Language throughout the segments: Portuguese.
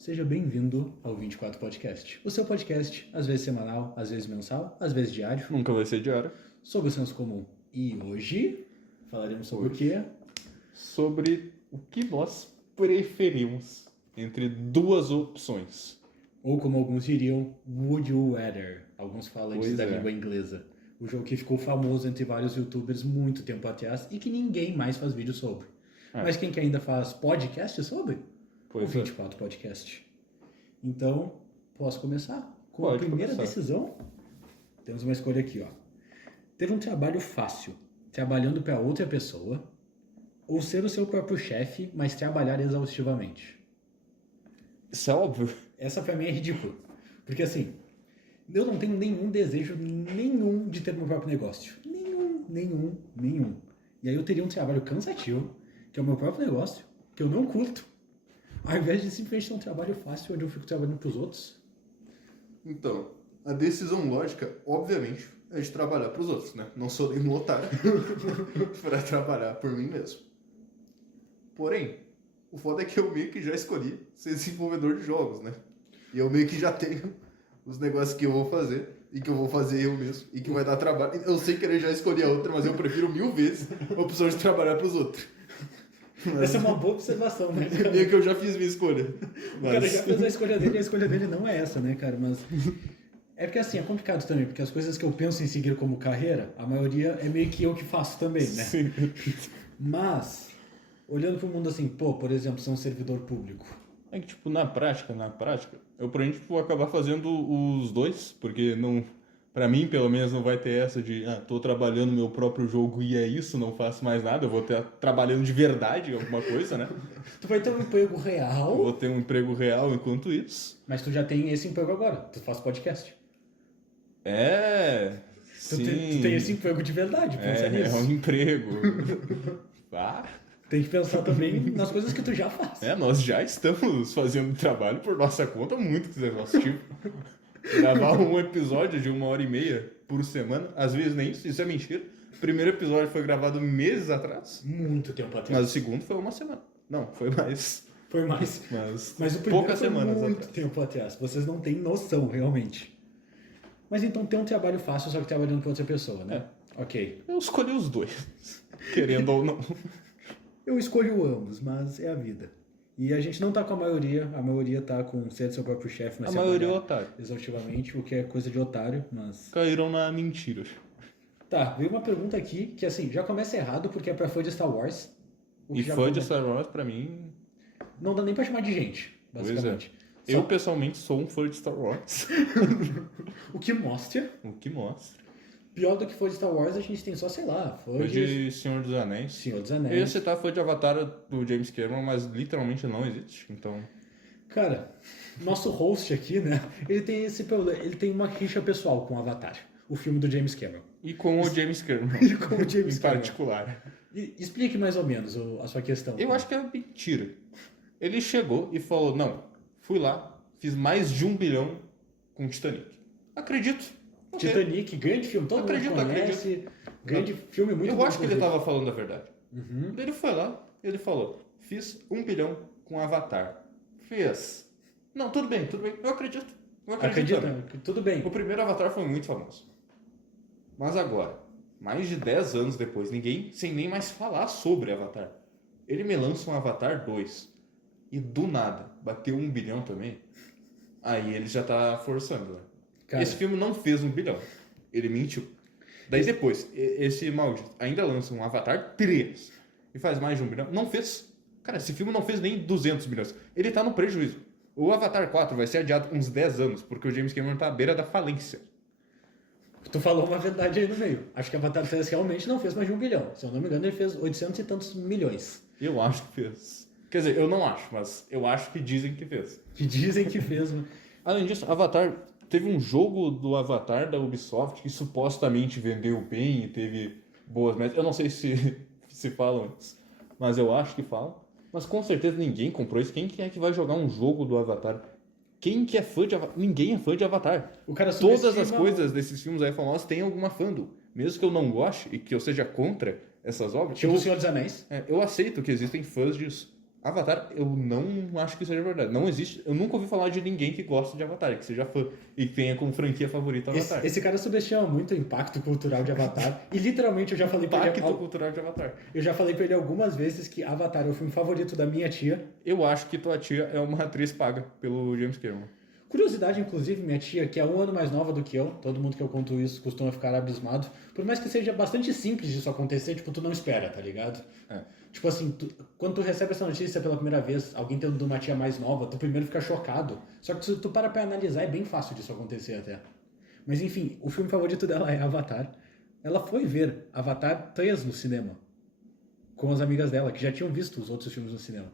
Seja bem-vindo ao 24 Podcast, o seu podcast, às vezes semanal, às vezes mensal, às vezes diário, Nunca vai ser diário. sobre o senso comum. E hoje falaremos sobre o quê? Sobre o que nós preferimos entre duas opções. Ou como alguns diriam, Would You Rather, alguns falantes Pois da é. língua inglesa. O jogo que ficou famoso entre vários youtubers muito tempo atrás e que ninguém mais faz vídeo sobre. Mas quem que ainda faz podcast sobre? Pois O 24 Podcast. Então, posso começar? Com a Pode primeira começar. decisão, temos uma escolha aqui, ó. Ter um trabalho fácil, trabalhando para outra pessoa, ou ser o seu próprio chefe, mas trabalhar exaustivamente. Isso é óbvio. Essa pra mim é ridícula. Porque assim, eu não tenho nenhum desejo nenhum de ter meu próprio negócio. Nenhum. E aí eu teria um trabalho cansativo, que é o meu próprio negócio, que eu não curto, ao invés de simplesmente ter um trabalho fácil, onde eu fico trabalhando pros outros. Então, a decisão lógica, obviamente, é de trabalhar para os outros, né? Não sou nenhum otário para trabalhar por mim mesmo. Porém, o foda é que eu meio que já escolhi ser desenvolvedor de jogos, né? E eu meio que já tenho os negócios que eu vou fazer e que eu vou fazer eu mesmo e que vai dar trabalho. Eu sei que ele já escolhi a outra, mas eu prefiro 1000 vezes a opção de trabalhar para os outros. Essa é uma boa observação, né? Meio que eu já fiz minha escolha. O cara já fez a escolha dele não é essa, né, cara? Mas é porque assim, é complicado também, porque as coisas que eu penso em seguir como carreira, a maioria é meio que eu que faço também, né? Sim. Mas, olhando pro mundo assim, pô, por exemplo, ser um servidor público. É que, tipo, na prática, eu provavelmente vou acabar fazendo os dois, porque não... Pra mim, pelo menos, não vai ter essa de, tô trabalhando meu próprio jogo e é isso, não faço mais nada. Eu vou estar trabalhando de verdade em alguma coisa, né? Tu vai ter um emprego Eu real, vou ter um emprego real enquanto isso. mas tu já tem esse emprego agora. Tu faz podcast. Tu Sim. tem esse emprego de verdade, pensa É nisso. um emprego. Tem que pensar também nas coisas que tu já faz. Nós já estamos fazendo trabalho por nossa conta muito exaustivo. Gravar um episódio de 1h30 por semana, às vezes nem isso, isso é mentira. O primeiro episódio foi gravado meses atrás, Muito tempo atrás. mas o segundo foi uma semana. Não, foi mais. Foi mais. Mas o primeiro poucas foi semanas muito atrás. tempo atrás. Vocês não têm noção, realmente. Mas então tem um trabalho fácil, só que trabalhando para outra pessoa, né? Ok. Eu escolhi os dois, querendo ou não. Eu escolho ambos, mas é a vida. E a gente não tá com a maioria tá com ser seu próprio chefe, mas A maioria é trabalhar otário. exaustivamente, o que é coisa de otário, mas... Caíram na mentira. Tá, veio uma pergunta aqui que, assim, já começa errado porque é pra fã de Star Wars. O que E já fã de come- Star Wars, pra mim, Não dá nem pra chamar de gente, basicamente. eu pessoalmente sou um fã de Star Wars. O que mostra, O que mostra. pior do que fã de Star Wars, a gente tem só, sei lá, fã Fã de de Senhor dos Anéis. Senhor dos Eu ia Anéis. citar fã de Avatar do James Cameron, mas literalmente não existe, então... Cara, nosso host aqui, né, ele tem esse problema, ele tem uma rixa pessoal com o Avatar, o filme do James Cameron. E com o James Cameron, E com o James em Cameron. particular. Explique mais ou menos a sua questão. Eu acho que é mentira. Ele chegou e falou, não, fui lá, fiz mais de 1 bilhão com Titanic. Acredito. Ok. Titanic, grande filme, todo Acredito, mundo conhece. Grande filme, muito Eu bom, acho que ele inclusive. estava falando a verdade. Uhum. Ele foi lá, ele falou, fiz 1 bilhão com Avatar. Fez. Não, tudo bem, eu acredito. Eu acredito também. Acredita? Tudo bem. O primeiro Avatar foi muito famoso. Mas agora, mais de 10 anos depois, ninguém sem nem mais falar sobre Avatar. Ele me lança um Avatar 2. E do nada, bateu 1 bilhão também. Aí ele já tá forçando, né? Cara, Esse filme não fez 1 bilhão. Ele mentiu. Daí depois, esse maldito ainda lança um Avatar 3 e faz mais de 1 bilhão. Não fez. Cara, esse filme não fez nem 200 milhões. Ele tá no prejuízo. O Avatar 4 vai ser adiado uns 10 anos, porque o James Cameron tá à beira da falência. tu falou uma verdade aí no meio. Acho que Avatar 3 realmente não fez mais de 1 bilhão. Se eu não me engano, ele fez 800 e tantos milhões. Eu acho que fez. Quer dizer, eu não acho, mas eu acho que dizem que fez. Que dizem que fez. Além disso, Avatar... Teve um jogo do Avatar da Ubisoft que supostamente vendeu bem e teve boas médias. Eu não sei se falam isso, mas eu acho que falam. Mas com certeza ninguém comprou isso. Quem é que vai jogar um jogo do Avatar? Quem que é fã de Avatar? Ninguém é fã de Avatar. O cara Todas subestima- as coisas desses filmes aí famosos têm alguma fandom. Mesmo que eu não goste e que eu seja contra essas obras, Tipo o Senhor dos Anéis. eu aceito que existem fãs disso. Avatar, eu não acho que seja verdade. Não existe. Eu nunca ouvi falar de ninguém que gosta de Avatar, que seja fã e que tenha como franquia favorita Avatar. Esse cara subestima muito o impacto cultural de Avatar. E literalmente eu já falei pra ele. Impacto cultural de Avatar. Eu já falei pra ele algumas vezes que Avatar é o filme favorito da minha tia. Eu acho que tua tia é uma atriz paga pelo James Cameron. Curiosidade, inclusive, minha tia, que é um ano mais nova do que eu, todo mundo que eu conto isso costuma ficar abismado. Por mais que seja bastante simples disso acontecer, tipo, tu não espera, tá ligado? É. Tipo assim, quando tu recebe essa notícia pela primeira vez, alguém tendo uma tia mais nova, tu primeiro fica chocado. Só que se tu para pra analisar, é bem fácil disso acontecer até. Mas enfim, o filme favorito dela é Avatar. Ela foi ver Avatar 3 no cinema. Com as amigas dela, que já tinham visto os outros filmes no cinema.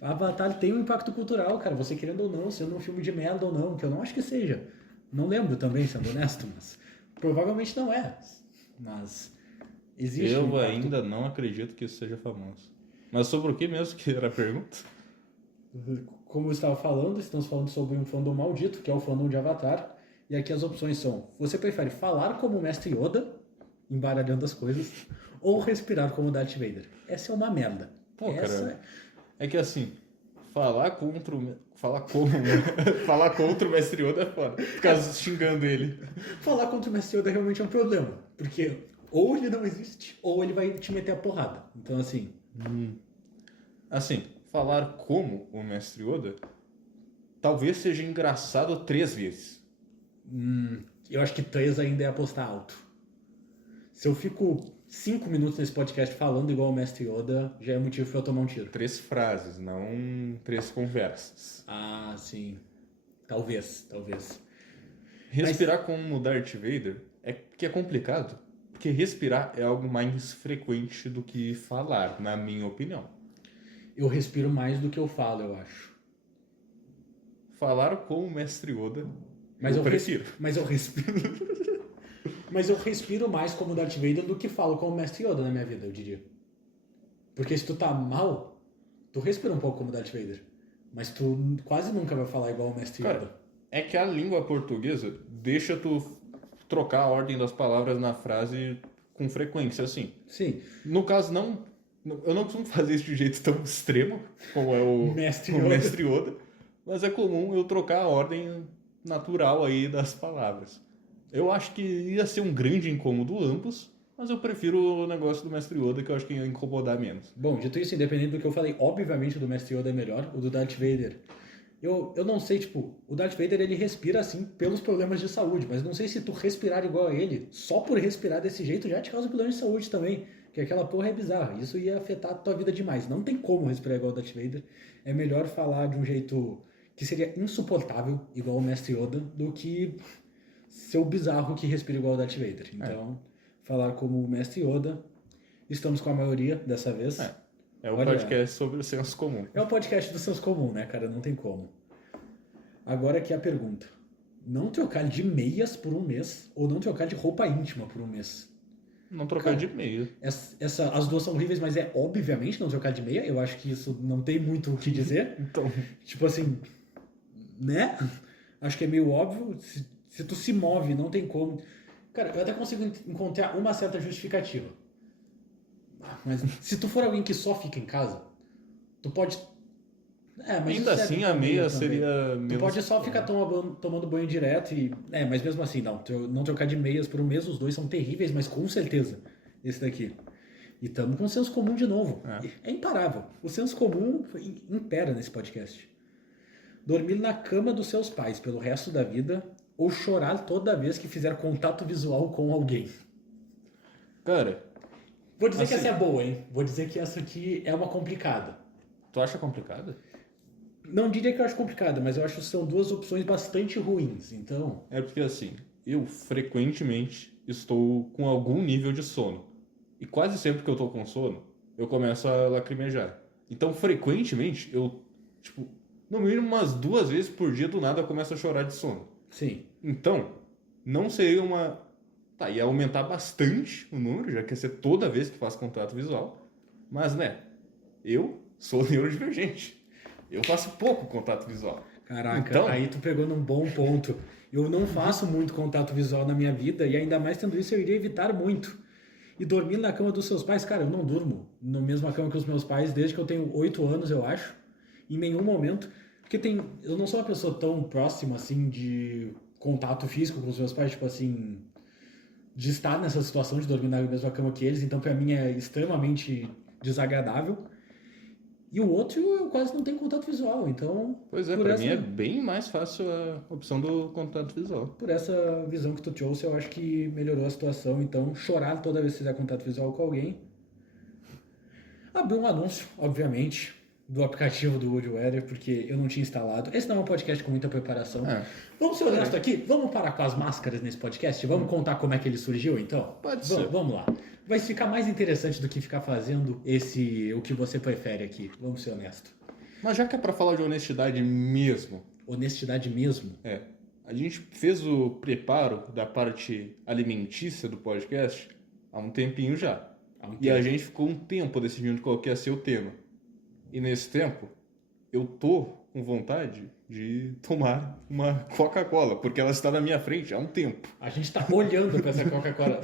Avatar tem um impacto cultural, cara. Você querendo ou não, sendo um filme de merda ou não, que eu não acho que seja. Não lembro também, sendo honesto, mas provavelmente não é. Mas existe um Eu impacto. ainda não acredito que isso seja famoso. Mas sobre o que mesmo que era a pergunta? Como eu estava falando, estamos falando sobre um fandom maldito, que é o fandom de Avatar. E aqui as opções são: você prefere falar como o Mestre Yoda, embaralhando as coisas, ou respirar como Darth Vader? Essa é uma merda. Pô, Essa cara, é que assim, falar como falar contra o Mestre Yoda é foda. Ficar xingando ele. Falar contra o Mestre Yoda realmente é um problema. Porque ou ele não existe, ou ele vai te meter a porrada. Então, assim, Assim, falar como o Mestre Yoda talvez seja engraçado 3 vezes. eu acho que 3 ainda é apostar alto. Se eu fico 5 minutos nesse podcast falando igual o Mestre Yoda, já é motivo pra eu tomar um tiro. 3 frases, não 3 conversas. Ah, sim. Talvez. Respirar como o Darth Vader é que é complicado, porque respirar é algo mais frequente do que falar, na minha opinião. Eu respiro mais do que eu falo, eu acho. Falar como o Mestre Yoda, Mas eu eu prefiro. Mas eu respiro. Mas eu respiro mais como Darth Vader do que falo como Mestre Yoda na minha vida, eu diria. Porque se tu tá mal, tu respira um pouco como Darth Vader. Mas tu quase nunca vai falar igual o Mestre Yoda. Cara, é que a língua portuguesa deixa tu trocar a ordem das palavras na frase com frequência, assim. Sim. No caso, eu não costumo fazer isso de jeito tão extremo como é o Mestre o Yoda. Mestre Yoda, mas é comum eu trocar a ordem natural aí das palavras. Eu acho que ia ser um grande incômodo ambos, mas eu prefiro o negócio do Mestre Yoda, que eu acho que ia incomodar menos. Bom, dito isso, independente do que eu falei, obviamente o do Mestre Yoda é melhor, o do Darth Vader. Eu não sei, tipo, o Darth Vader ele respira assim pelos problemas de saúde, mas não sei se tu respirar igual a ele, só por respirar desse jeito já te causa problema de saúde também, que aquela porra é bizarra. Isso ia afetar a tua vida demais. Não tem como respirar igual o Darth Vader. É melhor falar de um jeito que seria insuportável, igual o Mestre Yoda, do que ser o bizarro que respira igual o Darth Vader. Então, falar como o Mestre Yoda, estamos com a maioria dessa vez. É o Olha, podcast sobre o senso comum. é o podcast do senso comum, né, cara? Não tem como. Agora aqui a pergunta. Não trocar de meias por um mês ou não trocar de roupa íntima por um mês? Não trocar de meio. As duas são horríveis, mas é obviamente não trocar de meia. Eu acho que isso não tem muito o que dizer. Então, Tipo assim, né? Acho que é meio óbvio. Se tu se move, não tem como. Cara, eu até consigo encontrar uma certa justificativa. Mas se tu for alguém que só fica em casa, tu pode... mas ainda isso assim, serve a pra meia também. seria Tu menos... pode só ficar tomando banho direto e... mas mesmo assim, não trocar de meias por um mês, os dois são terríveis, mas com certeza, esse daqui. E tamo com o senso comum de novo. É imparável. O senso comum impera nesse podcast. Dormir na cama dos seus pais pelo resto da vida ou chorar toda vez que fizer contato visual com alguém. Cara, Vou dizer que assim, essa é boa, hein? Vou dizer que essa aqui é uma complicada. tu acha complicado? Não diria que eu acho complicada, mas eu acho que são duas opções bastante ruins. Então, É porque assim, eu frequentemente estou com algum nível de sono. E quase sempre que eu tô com sono, eu começo a lacrimejar. Então, frequentemente, eu, tipo, no mínimo umas 2 vezes por dia, do nada, eu começo a chorar de sono. sim. Então, não seria uma... Tá, ia aumentar bastante o número, já que ia ser toda vez que faço contato visual. Mas, né, eu sou neurodivergente. Eu faço pouco contato visual. Caraca, Então- aí tu pegou num bom ponto. Eu não faço muito contato visual na minha vida e ainda mais tendo isso eu iria evitar muito. E dormir na cama dos seus pais, cara, eu não durmo na mesma cama que os meus pais desde que eu tenho 8 anos, eu acho. Em nenhum momento. Porque eu não sou uma pessoa tão próxima, assim, de contato físico com os meus pais, tipo assim, de estar nessa situação de dormir na mesma cama que eles. Então, pra mim, é extremamente desagradável. E o outro, eu quase não tenho contato visual. Então, Pois é, pra mim é bem mais fácil a opção do contato visual. por essa visão que tu trouxe, eu acho que melhorou a situação. Então, chorar toda vez que fizer contato visual com alguém. Abrir um anúncio, obviamente, do aplicativo do Woody Weather, porque eu não tinha instalado. Esse não é um podcast com muita preparação. Vamos ser honestos aqui? Vamos parar com as máscaras nesse podcast? Vamos contar como é que ele surgiu, então? Pode ser. Vamos lá. Vai ficar mais interessante do que ficar fazendo o que você prefere aqui. Vamos ser honestos. Mas já que é pra falar de honestidade mesmo, Honestidade mesmo. a gente fez o preparo da parte alimentícia do podcast há um tempinho já. E a gente ficou um tempo decidindo qual que ia ser o tema. E nesse tempo, eu tô com vontade de tomar uma Coca-Cola, porque ela está na minha frente há um tempo. A gente tá olhando pra essa Coca-Cola.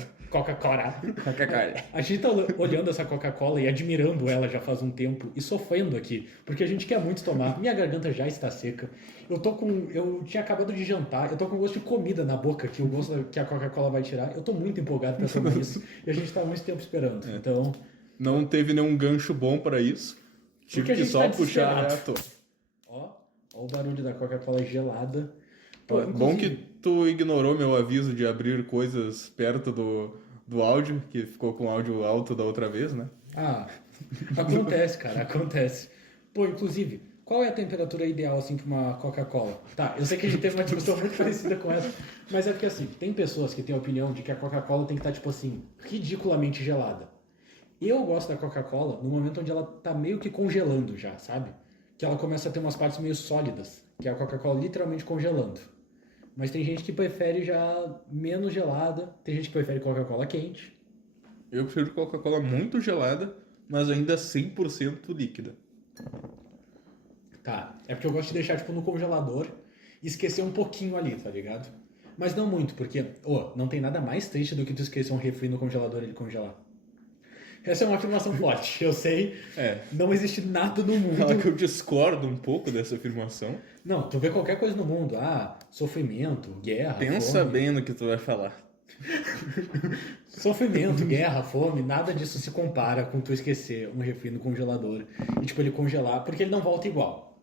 A gente tá olhando essa Coca-Cola e admirando ela já faz um tempo e sofrendo aqui, porque a gente quer muito tomar. Minha garganta já está seca. Eu tinha acabado de jantar, eu tô com gosto de comida na boca, que o gosto que a Coca-Cola vai tirar. Eu tô muito empolgado pra tomar isso e a gente tá há muito tempo esperando. Então, Não teve nenhum gancho bom pra isso. Tive Porque a que gente só tá puxar desesperado. aleatório. ó o barulho da Coca-Cola gelada. Pô, Bom que inclusive- tu ignorou meu aviso de abrir coisas perto do áudio, que ficou com o áudio alto da outra vez, né? Acontece, cara, acontece. Pô, inclusive, qual é a temperatura ideal, assim, pra uma Coca-Cola? Tá, eu sei que a gente teve uma discussão muito parecida com essa, mas é porque, assim, tem pessoas que têm a opinião de que a Coca-Cola tem que estar, tipo assim, ridiculamente gelada. Eu gosto da Coca-Cola no momento onde ela tá meio que congelando já, sabe? Que ela começa a ter umas partes meio sólidas, que é a Coca-Cola literalmente congelando. Mas tem gente que prefere já menos gelada, tem gente que prefere Coca-Cola quente. Eu prefiro Coca-Cola muito gelada, mas ainda 100% líquida. Tá, é porque eu gosto de deixar, tipo, no congelador e esquecer um pouquinho ali, tá ligado? Mas não muito, porque, não tem nada mais triste do que tu esquecer um refri no congelador e ele congelar. Essa é uma afirmação forte, eu sei. Não existe nada no mundo. Fala que eu discordo um pouco dessa afirmação. Não, tu vê qualquer coisa no mundo, sofrimento, guerra, Pensa fome. bem no que tu vai falar. Sofrimento, guerra, fome, nada disso se compara com tu esquecer um refri no congelador e, tipo, ele congelar, porque ele não volta igual.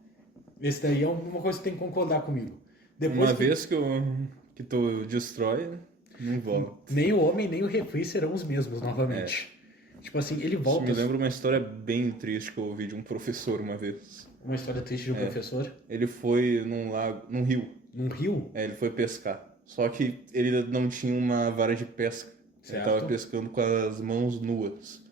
Esse daí é uma coisa que tu tem que concordar comigo. Uma vez que tu destrói, não volta. Nem o homem, nem o refri serão os mesmos novamente. Tipo assim, ele Isso volta. me lembra uma história bem triste que eu ouvi de um professor uma vez. Uma história triste de um professor. Ele foi num rio. Num rio? Ele foi pescar. Só que ele não tinha uma vara de pesca. Ele Certo. estava pescando com as mãos nuas.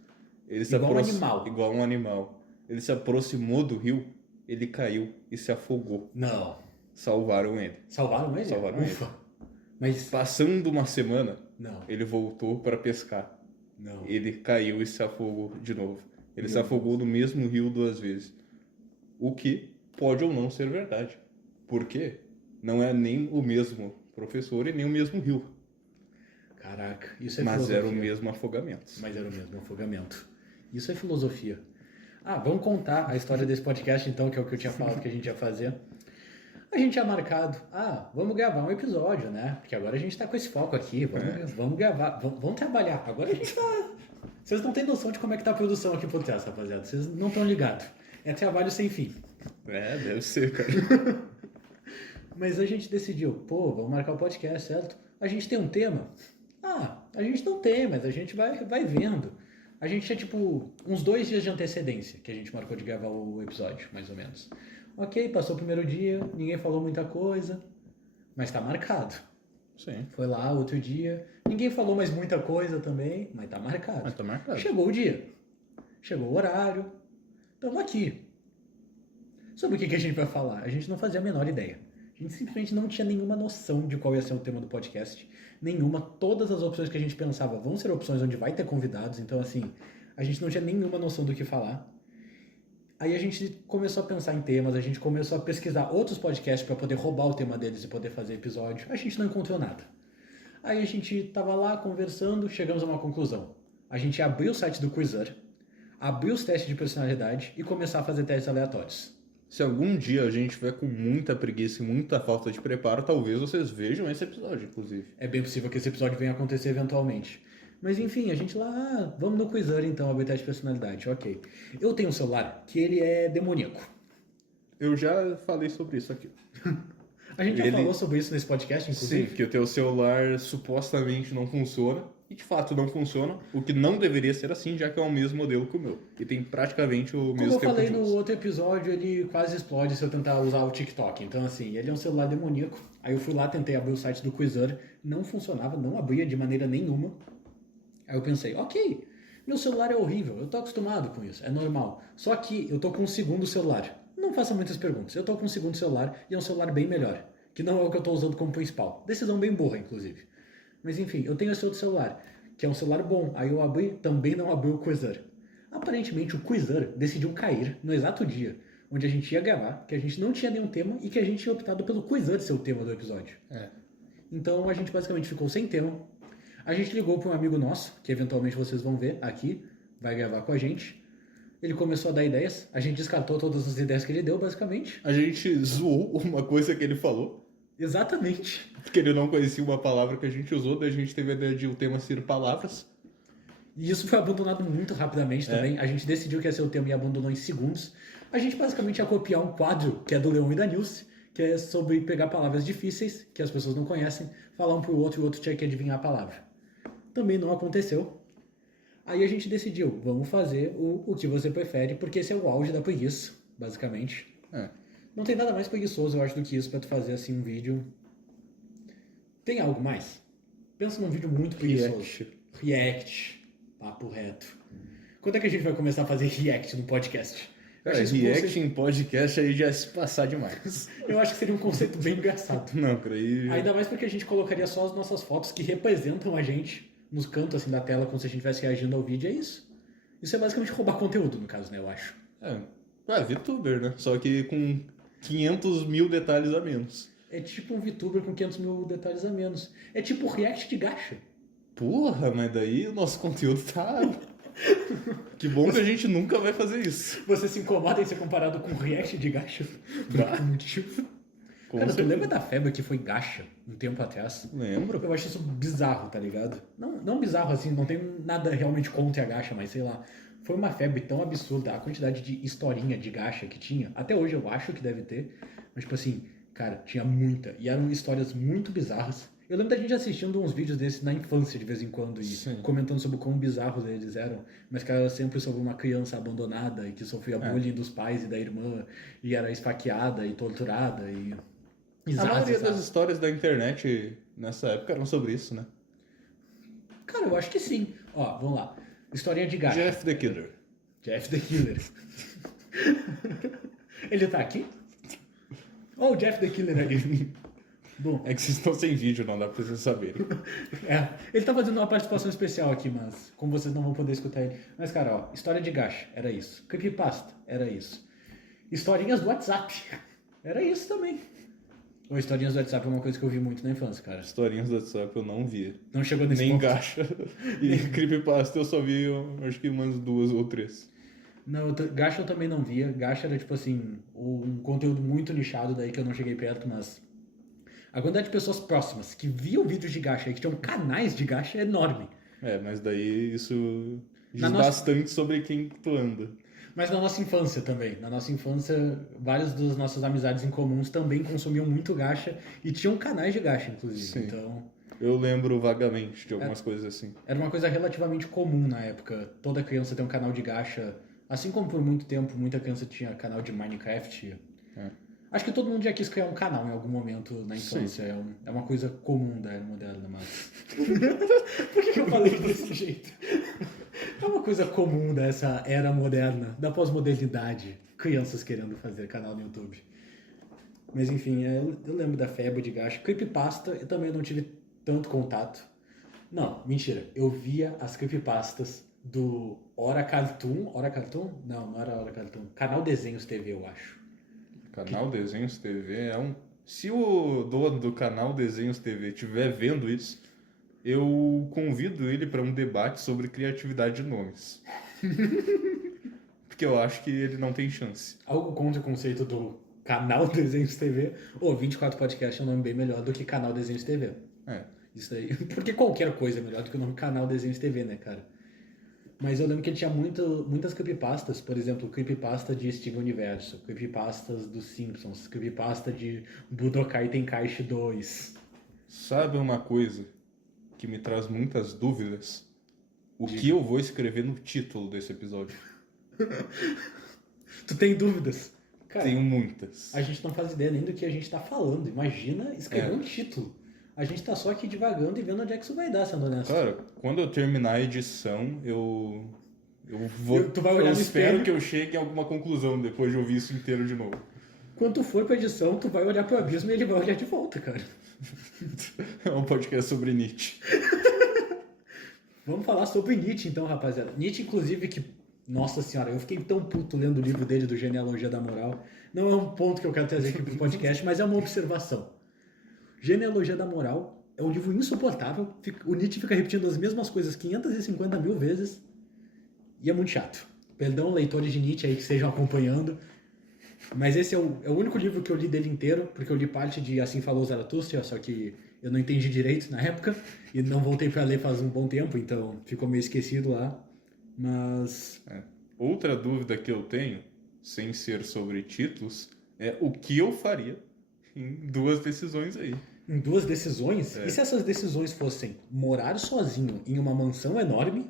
Ele se Igual um aproxi- animal. Igual um animal. Ele se aproximou do rio, ele caiu e se afogou. Não. Salvaram ele. Salvaram ele? Salvaram Ufa. Mas. Passando uma semana, Não. ele voltou para pescar. Não. Ele caiu e se afogou de novo. Ele Meu se afogou no mesmo rio 2 vezes. O que pode ou não ser verdade. Por quê? Não é nem o mesmo professor e nem o mesmo rio. Caraca, isso é Mas filosofia. era o mesmo afogamento. Mas era o mesmo afogamento. Isso é filosofia. Vamos contar a história desse podcast, então, que é o que eu tinha falado que a gente ia fazer. A gente tinha marcado, vamos gravar um episódio, né? Porque agora a gente tá com esse foco aqui, vamos gravar, vamos trabalhar. Agora a gente tá... Vocês não têm noção de como é que tá a produção aqui por trás, rapaziada. Vocês não estão ligados. É trabalho sem fim. Deve ser, cara. Mas a gente decidiu, vamos marcar o podcast, certo? A gente tem um tema? A gente não tem, mas a gente vai vendo. A gente tinha, tipo, uns 2 dias de antecedência que a gente marcou de gravar o episódio, mais ou menos. Ok, passou o primeiro dia, ninguém falou muita coisa, mas tá marcado. Sim. Foi lá, outro dia, ninguém falou mais muita coisa também, mas tá marcado. Mas tá marcado. Chegou o dia, chegou o horário, estamos aqui. Sobre o que a gente vai falar? A gente não fazia a menor ideia. A gente simplesmente não tinha nenhuma noção de qual ia ser o tema do podcast. Nenhuma. Todas as opções que a gente pensava vão ser opções onde vai ter convidados. Então, assim, a gente não tinha nenhuma noção do que falar. Aí a gente começou a pensar em temas, a gente começou a pesquisar outros podcasts para poder roubar o tema deles e poder fazer episódio. A gente não encontrou nada. Aí a gente tava lá conversando, chegamos a uma conclusão. a gente ia abrir o site do Quizzer, abrir os testes de personalidade e começar a fazer testes aleatórios. Se algum dia a gente tiver com muita preguiça e muita falta de preparo, talvez vocês vejam esse episódio, inclusive. É bem possível que esse episódio venha a acontecer eventualmente. Mas enfim, a gente lá, vamos no Quizzer então, abrir teste de personalidade, ok. Eu tenho um celular que ele é demoníaco. Eu já falei sobre isso aqui. A gente já falou sobre isso nesse podcast, inclusive? Sim, que o teu celular supostamente não funciona, e de fato não funciona, o que não deveria ser assim, já que é o mesmo modelo que o meu. E tem praticamente o Como mesmo eu tempo falei de no uso. outro episódio, ele quase explode se eu tentar usar o TikTok. Então, assim, ele é um celular demoníaco. Aí eu fui lá, tentei abrir o site do Quizzer, não funcionava, não abria de maneira nenhuma. Aí eu pensei, ok, meu celular é horrível, eu tô acostumado com isso, é normal. Só que eu tô com um segundo celular. Não faça muitas perguntas, eu tô com um segundo celular e é um celular bem melhor, que não é o que eu tô usando como principal. Decisão bem burra, inclusive. Mas enfim, eu tenho esse outro celular, que é um celular bom. Aí eu abri, também não abriu o Quizzer. Aparentemente o Quizzer decidiu cair no exato dia onde a gente ia gravar, que a gente não tinha nenhum tema e que a gente tinha optado pelo Quizzer ser o tema do episódio. Então a gente basicamente ficou sem tema. A gente ligou para um amigo nosso, que eventualmente vocês vão ver aqui, vai gravar com a gente. Ele começou a dar ideias, a gente descartou todas as ideias que ele deu, basicamente. A gente zoou uma coisa que ele falou, Exatamente. porque ele não conhecia uma palavra que a gente usou, daí a gente teve a ideia de o tema ser palavras. E isso foi abandonado muito rapidamente também. A gente decidiu que ia ser o tema e abandonou em segundos. A gente basicamente ia copiar um quadro que é do Leon e da Nilce, que é sobre pegar palavras difíceis, que as pessoas não conhecem, falar um pro outro e o outro tinha que adivinhar a palavra. Também não aconteceu. Aí a gente decidiu, vamos fazer o que você prefere, porque esse é o auge da preguiça, basicamente. Não tem nada mais preguiçoso, eu acho, do que isso pra tu fazer assim um vídeo. Tem algo mais? Pensa num vídeo muito preguiçoso. React. Papo reto. Quando é que a gente vai começar a fazer react no podcast? Eu acho Cara, esse um react conceito- em podcast aí já é se passar demais. Eu acho que seria um conceito bem engraçado. Não, cara, aí... Ainda mais porque a gente colocaria só as nossas fotos que representam a gente nos cantos assim da tela, como se a gente estivesse reagindo ao vídeo, é isso. Isso é basicamente roubar conteúdo, no caso, né, eu acho. VTuber, né? Só que com 500 mil detalhes a menos. É tipo um VTuber com 500 mil detalhes a menos. É tipo react de gacha. Porra, mas daí o nosso conteúdo tá... Que bom que a gente nunca vai fazer isso. Você se incomoda em ser comparado com react de gacha? Por algum motivo? Com Cara, tu certeza. lembra da febre que foi gacha um tempo atrás? Lembro. Eu acho isso bizarro, tá ligado? Não bizarro assim, não tem nada realmente contra a gacha, mas sei lá. Foi uma febre tão absurda, a quantidade de historinha de gacha que tinha. Até hoje eu acho que deve ter. Mas tipo assim, cara, tinha muita. E eram histórias muito bizarras. Eu lembro da gente assistindo uns vídeos desses na infância de vez em quando e Sim. comentando sobre quão bizarros eles eram. Mas que era sempre sobre uma criança abandonada e que sofria bullying dos pais e da irmã. E era esfaqueada e torturada e... A maioria das histórias da internet nessa época eram sobre isso, né? Cara, eu acho que sim. Ó, vamos lá. Historinha de gacha. Jeff the Killer. Jeff the Killer. Ele tá aqui? Ó, o Jeff the Killer ali. Bom, É que vocês estão sem vídeo, não dá pra vocês saberem. ele tá fazendo uma participação especial aqui, mas como vocês não vão poder escutar ele. Mas, cara, ó, história de gacha, era isso. Creepypasta, era isso. Historinhas do WhatsApp, era isso também. Ou historinhas do WhatsApp é uma coisa que eu vi muito na infância, cara. Historinhas do WhatsApp eu não via. Não chegou nesse Nem ponto. gacha. E creepypasta eu só vi, acho que umas 2 ou 3. Não, gacha eu também não via. Gacha era, tipo assim, um conteúdo muito nichado daí que eu não cheguei perto, mas... A quantidade de pessoas próximas que viam vídeos de gacha e que tinham canais de gacha é enorme. Mas daí isso diz Na nossa- bastante sobre quem tu anda. Mas na nossa infância também. Na nossa infância, várias das nossas amizades em comuns também consumiam muito gacha e tinham canais de gacha, inclusive. Sim. Então, Eu lembro vagamente de algumas coisas assim. era uma coisa relativamente comum na época. Toda criança tem um canal de gacha. Assim como por muito tempo, muita criança tinha canal de Minecraft. Acho que todo mundo já quis criar um canal em algum momento na infância. É uma coisa comum da era moderna, mas... Por que eu falei desse jeito? É uma coisa comum dessa era moderna, da pós-modernidade. Crianças querendo fazer canal no YouTube. Mas enfim, eu lembro da febre de gacha. Creepypasta, eu também não tive tanto contato. Não, mentira. Eu via as creepypastas do Hora Cartoon. Hora Cartoon? Não era Hora Cartoon. Canal Desenhos TV, eu acho. Canal Desenhos TV é um... Se o dono do canal Desenhos TV estiver vendo isso, eu convido ele para um debate sobre criatividade de nomes. Porque eu acho que ele não tem chance. Algo contra o conceito do canal Desenhos TV. 24 Podcast é um nome bem melhor do que canal Desenhos TV. É. Isso aí. Porque qualquer coisa é melhor do que o nome canal Desenhos TV, né, cara? Mas eu lembro que ele tinha muitas creepypastas. Por exemplo, creepypasta de Steven Universo, creepypastas dos Simpsons, creepypasta de Budokai Tenkaichi 2. Sabe uma coisa que me traz muitas dúvidas? O que eu vou escrever no título desse episódio? Tu tem dúvidas? Cara, Tenho muitas. a gente não faz ideia nem do que a gente tá falando. Imagina escrever É. um título. A gente tá só aqui divagando e vendo onde é que isso vai dar, sendo honesto. Cara, quando eu terminar a edição, eu vou. Tu vai olhar eu no espero espelho. que eu chegue a alguma conclusão depois de ouvir isso inteiro de novo. Quando tu for pra edição, tu vai olhar pro abismo e ele vai olhar de volta, cara. É um podcast sobre Nietzsche. Vamos falar sobre Nietzsche, então, rapaziada. Nietzsche, inclusive, que... Nossa senhora, eu fiquei tão puto lendo o livro dele, do Genealogia da Moral. Não é um ponto que eu quero trazer aqui pro podcast, mas é uma observação. Genealogia da Moral é um livro insuportável. O Nietzsche fica repetindo as mesmas coisas 550 mil vezes. E é muito chato. Perdão, leitores de Nietzsche aí que estejam acompanhando. Mas esse é o único livro que eu li dele inteiro, porque eu li parte de Assim Falou Zaratustra, só que eu não entendi direito na época. E não voltei pra ler faz um bom tempo, então ficou meio esquecido lá. Mas... Outra dúvida que eu tenho, sem ser sobre títulos, é o que eu faria em duas decisões aí. Em duas decisões? É. E se essas decisões fossem morar sozinho em uma mansão enorme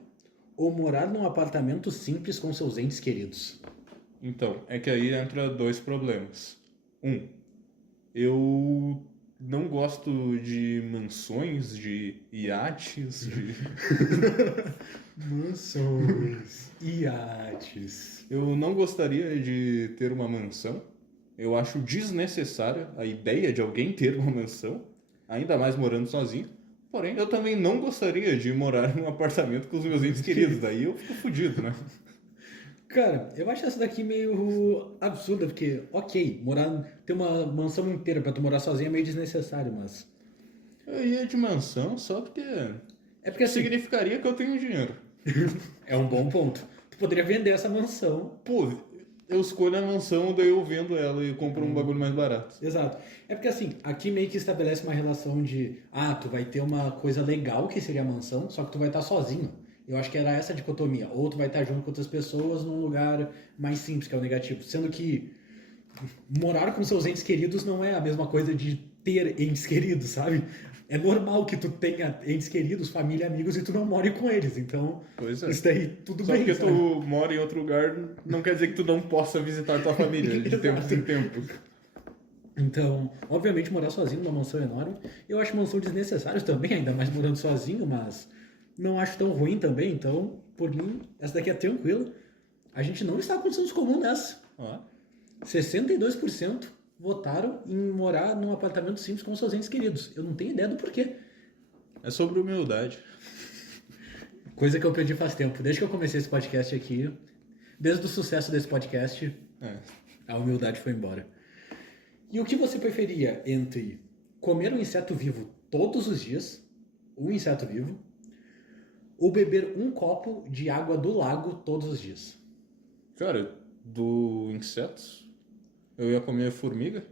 ou morar num apartamento simples com seus entes queridos? Então, é que aí entra dois problemas. Eu não gosto de mansões, de iates, de... Mansões, iates. Eu não gostaria de ter uma mansão. Eu acho desnecessária a ideia de alguém ter uma mansão, ainda mais morando sozinho. Porém, eu também não gostaria de morar em um apartamento com os meus entes queridos. Daí eu fico fudido, né? Cara, eu acho essa daqui meio absurda, porque, ok, ter uma mansão inteira pra tu morar sozinho é meio desnecessário, mas... Eu ia de mansão só porque É porque assim, significaria que eu tenho dinheiro. é um bom ponto. Tu poderia vender essa mansão. Pô, eu escolho a mansão, daí eu vendo ela e compro um bagulho mais barato. Exato. É porque assim, aqui meio que estabelece uma relação de, tu vai ter uma coisa legal que seria a mansão, só que tu vai estar sozinho. Eu acho que era essa a dicotomia. Ou tu vai estar junto com outras pessoas num lugar mais simples, que é o negativo. Sendo que morar com seus entes queridos não é a mesma coisa de ter entes queridos, sabe? É normal que tu tenha entes queridos, família, amigos e tu não more com eles. Então, Pois é. isso daí tudo Só bem, porque sabe? tu mora em outro lugar, não quer dizer que tu não possa visitar tua família de tempos em tempos. Então, obviamente, morar sozinho numa mansão enorme. Eu acho mansão desnecessário também, ainda mais morando sozinho, mas não acho tão ruim também. Então, por mim, essa daqui é tranquila. A gente não está com senso comum nessa. Ó, 62% votaram em morar num apartamento simples com seus entes queridos. Eu não tenho ideia do porquê. é sobre humildade. Coisa que eu perdi faz tempo. Desde que eu comecei esse podcast aqui, desde o sucesso desse podcast, É. a humildade foi embora. E o que você preferia entre comer um inseto vivo todos os dias, um inseto vivo, ou beber um copo de água do lago todos os dias? Cara, do insetos, eu ia comer formiga.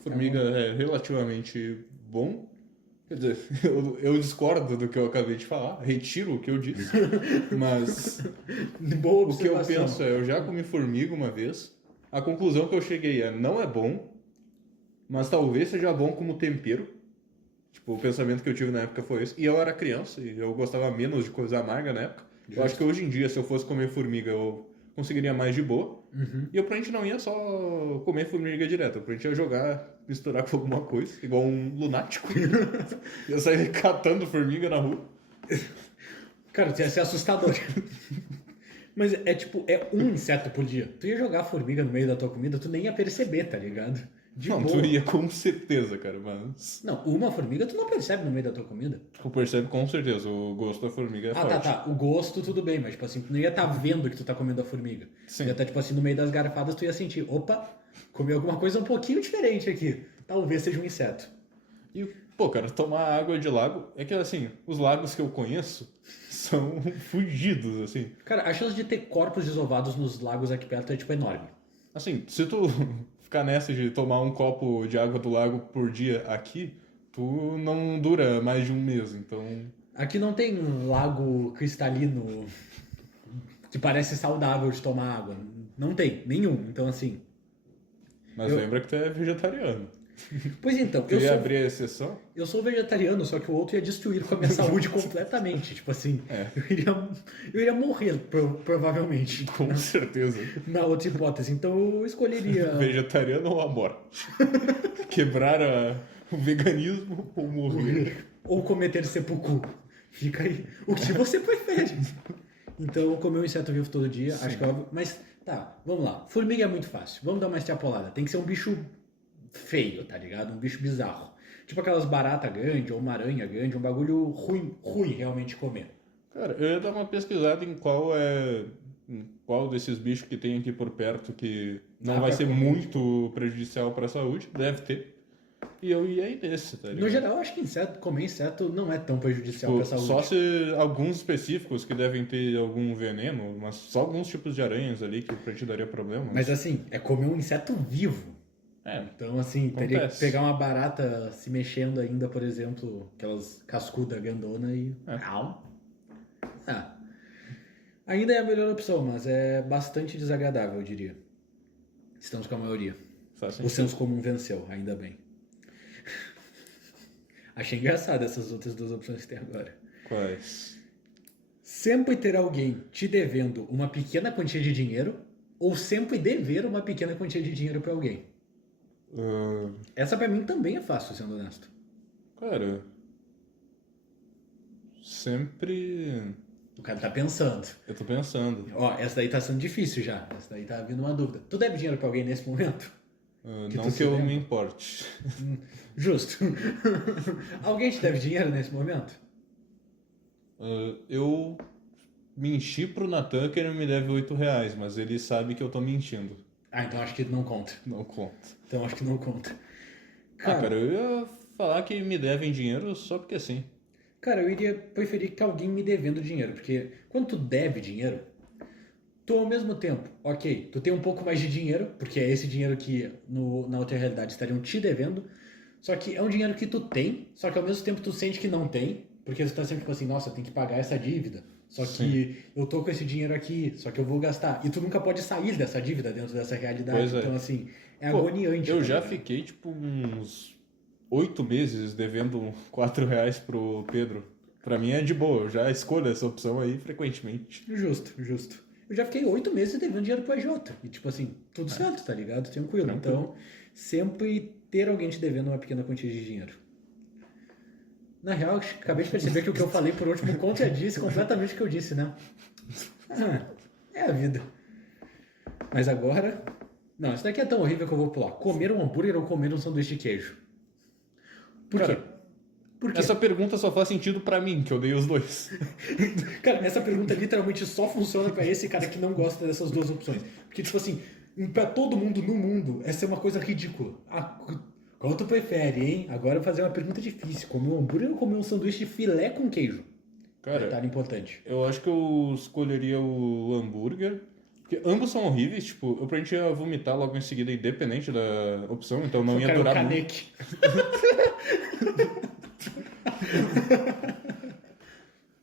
Formiga é relativamente bom. Quer dizer, eu discordo do que eu acabei de falar, retiro o que eu disse. Mas Boa o que eu observação. penso é, eu já comi formiga uma vez. A conclusão que eu cheguei é, não é bom, mas talvez seja bom como tempero. Tipo, o pensamento que eu tive na época foi esse. E eu era criança e eu gostava menos de coisa amarga na época. Eu acho que hoje em dia, se eu fosse comer formiga, eu conseguiria mais de boa. Uhum. E eu provavelmente não ia só comer formiga direto. Eu provavelmente ia jogar, misturar com alguma coisa, igual um lunático. Ia sair catando formiga na rua. Cara, isso ia ser assustador. Mas é tipo, é um inseto por dia. Tu ia jogar formiga no meio da tua comida, tu nem ia perceber, tá ligado? De Não, boa. tu ia com certeza, cara, mas... Não, uma formiga tu não percebe no meio da tua comida. Tu percebe com certeza, o gosto da formiga é forte. Tá. O gosto tudo bem, mas tipo assim, tu não ia estar vendo que tu tá comendo a formiga. Sim. Tu ia estar tipo assim, no meio das garfadas tu ia sentir, opa, comi alguma coisa um pouquinho diferente aqui. Talvez seja um inseto. E, pô, cara, tomar água de lago... É que, assim, os lagos que eu conheço são fugidos, assim. Cara, a chance de ter corpos desovados nos lagos aqui perto é, tipo, enorme. Assim, se tu ficar nessa de tomar um copo de água do lago por dia aqui, tu não dura mais de um mês, então... Aqui não tem um lago cristalino que parece saudável de tomar água. Não tem, nenhum. Então, assim... Mas lembra que tu é vegetariano. Pois então, Queria abrir a exceção? eu sou vegetariano, só que o outro ia destruir com a minha saúde completamente. Tipo assim, eu iria morrer, provavelmente. Com certeza. Na outra hipótese. Então eu escolheria... Vegetariano ou a morte? Quebrar o veganismo ou morrer? Ou cometer seppuku. Fica aí. O que você prefere? Então, comer um inseto vivo todo dia, acho que é óbvio. Mas, tá, vamos lá. Formiga é muito fácil. Vamos dar uma extrapolada. Tem que ser um bicho feio, tá ligado? Um bicho bizarro. Tipo aquelas baratas grandes, ou uma aranha grande, um bagulho ruim realmente de comer. Cara, eu ia dar uma pesquisada em qual desses bichos que tem aqui por perto que não vai ser muito prejudicial para a saúde. Deve ter. E eu ia ir nesse, tá ligado? No geral, eu acho que comer inseto não é tão prejudicial pra saúde. Só se alguns específicos que devem ter algum veneno, mas só alguns tipos de aranhas ali que pra ti daria problema. Mas assim, é comer um inseto vivo. É, Então, assim, teria que acontece. pegar uma barata se mexendo ainda, por exemplo, aquelas cascudas grandona e... Au. Ah. Ainda é a melhor opção, mas é bastante desagradável, eu diria. Estamos com a maioria. Faz O sentido. senso comum venceu, ainda bem. Achei engraçado essas outras duas opções que tem agora. Quais? Sempre ter alguém te devendo uma pequena quantia de dinheiro ou sempre dever uma pequena quantia de dinheiro pra alguém? Essa pra mim também é fácil, sendo honesto. Cara, sempre... O cara tá pensando. Eu tô pensando. Ó, essa daí tá sendo difícil já. Essa daí tá vindo uma dúvida. Tu deve dinheiro pra alguém nesse momento? Que Não tu que se eu lembra? me importe. Justo. Alguém te deve dinheiro nesse momento? Eu menti pro Natan que ele me deve R$8, mas ele sabe que eu tô mentindo. Ah, então acho que não conta. Não conta. Então acho que não conta. Cara, eu ia falar que me devem dinheiro só porque sim. Cara, eu iria preferir que alguém me devendo dinheiro, porque quando tu deve dinheiro, tu ao mesmo tempo, ok, tu tem um pouco mais de dinheiro, porque é esse dinheiro que na outra realidade estariam te devendo, só que é um dinheiro que tu tem, só que ao mesmo tempo tu sente que não tem, porque tu tá sempre tipo assim, nossa, tem que pagar essa dívida, só que eu tô com esse dinheiro aqui, só que eu vou gastar, e tu nunca pode sair dessa dívida dentro dessa realidade, Pois é. então assim, é Pô, agoniante. Eu tá já ligado? fiquei, tipo, uns 8 meses devendo R$4 pro Pedro. Pra mim é de boa, eu já escolho essa opção aí frequentemente. Justo. Eu já fiquei 8 meses devendo dinheiro pro EJ. E tipo assim, tudo certo, tá ligado? Tranquilo. Então, sempre ter alguém te devendo uma pequena quantia de dinheiro. Na real, acabei de perceber que o que eu falei por último contradisse completamente o que eu disse, né? É a vida. Mas agora... Não, isso daqui é tão horrível que eu vou pular. Comer um hambúrguer ou comer um sanduíche de queijo? Por quê? Cara, Por quê? essa pergunta só faz sentido pra mim, que eu dei os dois. Cara, essa pergunta literalmente só funciona pra esse cara que não gosta dessas duas opções. Porque, tipo assim, pra todo mundo no mundo, essa é uma coisa ridícula. Qual tu prefere, hein? Agora eu vou fazer uma pergunta difícil. Comer um hambúrguer ou comer um sanduíche de filé com queijo? Cara, Detalhe importante. eu acho que eu escolheria o hambúrguer. Porque ambos são horríveis, tipo, eu provavelmente ia vomitar logo em seguida, independente da opção, então não ia Cara, o durar muito. caneque.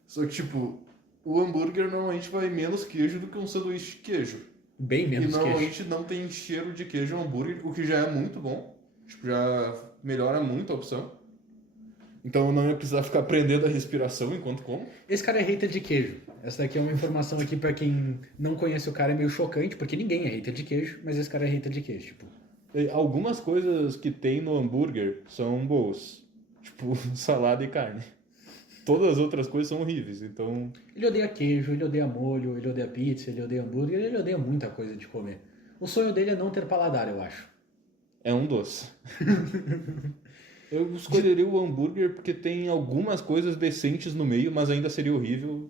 Só que, tipo, o hambúrguer normalmente vai menos queijo do que um sanduíche de queijo. Bem E menos queijo. normalmente não tem cheiro de queijo no hambúrguer, o que já é muito bom. Tipo, já melhora muito a opção. Então eu não ia precisar ficar prendendo a respiração enquanto como. Esse cara é hater de queijo. Essa daqui é uma informação aqui pra quem não conhece o cara, é meio chocante, porque ninguém é hater de queijo, mas esse cara é hater de queijo, tipo... E algumas coisas que tem no hambúrguer são boas. Tipo, salada e carne. Todas as outras coisas são horríveis, então... Ele odeia queijo, ele odeia molho, ele odeia pizza, ele odeia hambúrguer, ele odeia muita coisa de comer. O sonho dele é não ter paladar, eu acho. É um doce. Eu escolheria o hambúrguer porque tem algumas coisas decentes no meio, mas ainda seria horrível.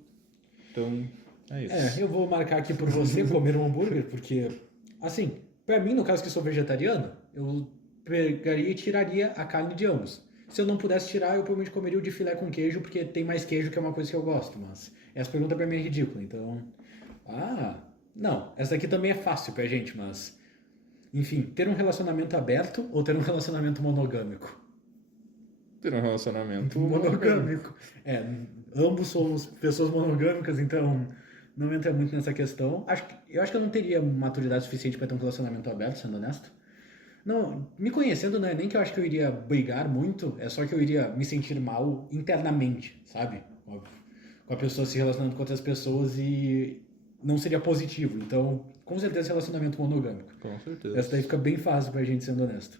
Então, é isso. Eu vou marcar aqui por você comer um hambúrguer, porque, assim, pra mim, no caso que sou vegetariano, eu pegaria e tiraria a carne de ambos. se eu não pudesse tirar, eu provavelmente comeria o de filé com queijo, porque tem mais queijo, que é uma coisa que eu gosto, mas essa pergunta pra mim é ridícula, então... Não, essa aqui também é fácil pra gente, mas... Enfim, ter um relacionamento aberto ou ter um relacionamento monogâmico? Ter um relacionamento Monogâmico. Ambos somos pessoas monogâmicas, então não entra muito nessa questão. Eu acho que eu não teria maturidade suficiente para ter um relacionamento aberto, sendo honesto. Não, me conhecendo, não é nem que eu acho que eu iria brigar muito, é só que eu iria me sentir mal internamente, sabe? Com a pessoa se relacionando com outras pessoas e não seria positivo. Então, com certeza, relacionamento monogâmico. Com certeza. Essa daí fica bem fácil pra gente, sendo honesto.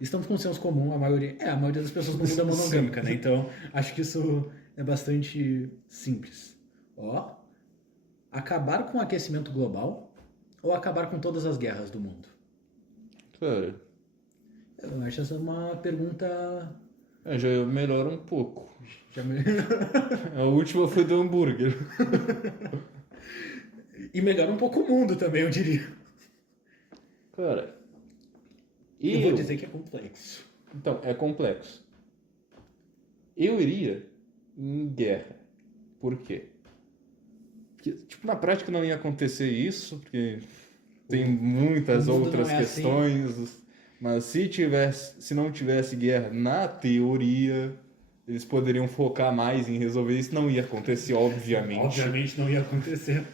Estamos com um senso comum, a maioria das pessoas no mundo é monogâmica, né? Então, acho que isso é bastante simples. Acabar com o aquecimento global ou acabar com todas as guerras do mundo? Cara, Eu acho essa uma pergunta... já melhora um pouco. Já me- A última foi do hambúrguer. E melhora um pouco o mundo também, eu diria. Cara, Eu vou dizer que é complexo. Então, é complexo. Eu iria em guerra. Por quê? Porque, tipo, na prática não ia acontecer isso, porque tem muitas o mundo outras não é assim. questões. Mas se não tivesse guerra, na teoria, eles poderiam focar mais em resolver isso. Não ia acontecer, obviamente. Obviamente não ia acontecer.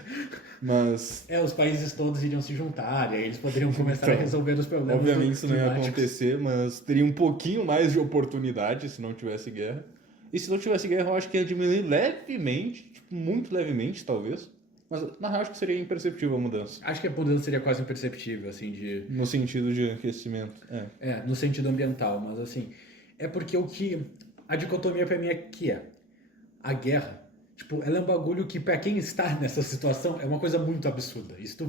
Mas, Os países todos iriam se juntar, e aí eles poderiam começar a Então, resolver os problemas obviamente isso não ia climáticos. acontecer, mas teria um pouquinho mais de oportunidade se não tivesse guerra. E se não tivesse guerra, eu acho que ia diminuir levemente, tipo, muito levemente, talvez. Mas, na real, acho que seria imperceptível a mudança. Acho que a mudança seria quase imperceptível, assim, No sentido de aquecimento. no sentido ambiental, mas assim, é porque a dicotomia pra mim é que a guerra, tipo, ela é um bagulho que pra quem está nessa situação é uma coisa muito absurda. E se tu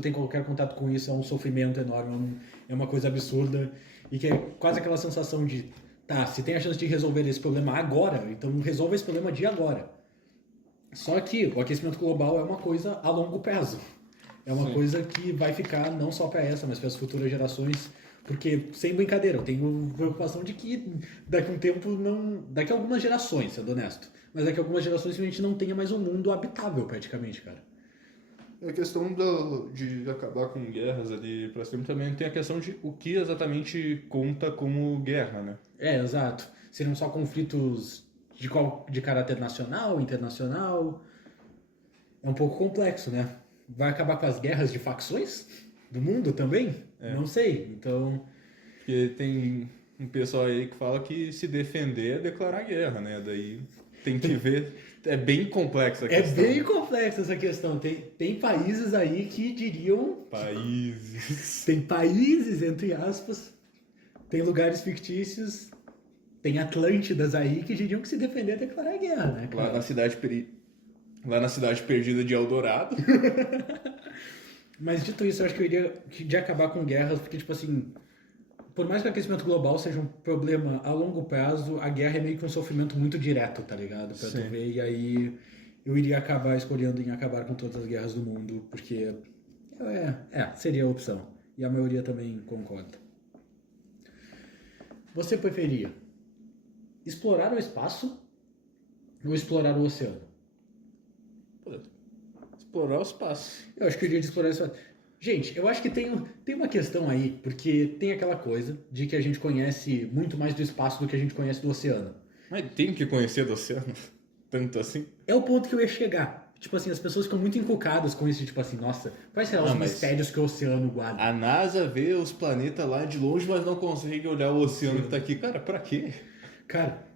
tem qualquer contato com isso, é um sofrimento enorme, é uma coisa absurda, e que é quase aquela sensação de, se tem a chance de resolver esse problema agora, então resolva esse problema de agora. Só que o aquecimento global é uma coisa a longo prazo. É uma coisa que vai ficar não só para essa, mas para as futuras gerações. Porque, sem brincadeira, eu tenho preocupação de que daqui a um tempo daqui a algumas gerações, sendo honesto. Mas daqui a algumas gerações a gente não tenha mais um mundo habitável, praticamente, cara. A questão de acabar com Guerras ali pra sempre também tem a questão de o que exatamente conta como guerra, né? Exato. Seriam só conflitos de caráter nacional, internacional. É um pouco complexo, né? Vai acabar com as guerras de facções do mundo também? Não sei. Então, Porque tem um pessoal aí que fala que se defender é declarar guerra, né? Daí tem que ver. É bem complexa a é questão. bem complexa essa questão. Tem países aí que diriam... Países. Tem países, entre aspas. Tem lugares fictícios. Tem Atlântidas aí que diriam que se defender é declarar guerra, né, cara? Lá na cidade perdida de Eldorado. Mas dito isso, eu acho que eu iria de acabar com guerras, porque, tipo assim, por mais que o aquecimento global seja um problema a longo prazo, a guerra é meio que um sofrimento muito direto, tá ligado? Pra tu Sim. ver, e aí eu iria acabar escolhendo em acabar com todas as guerras do mundo, porque seria a opção. E a maioria também concorda. Você preferia explorar o espaço ou explorar o oceano? Explorar o espaço. Eu acho que eu iria de explorar isso. Gente, eu acho que tem uma questão aí, porque tem aquela coisa de que a gente conhece muito mais do espaço do que a gente conhece do oceano. Mas tem que conhecer do oceano. Tanto assim. É o ponto que eu ia chegar. Tipo assim, as pessoas ficam muito encucadas com isso, tipo assim, nossa, quais serão os mas mistérios que o oceano guarda? A NASA vê os planetas lá de longe, mas não consegue olhar o oceano que tá aqui. Cara, pra quê? Cara,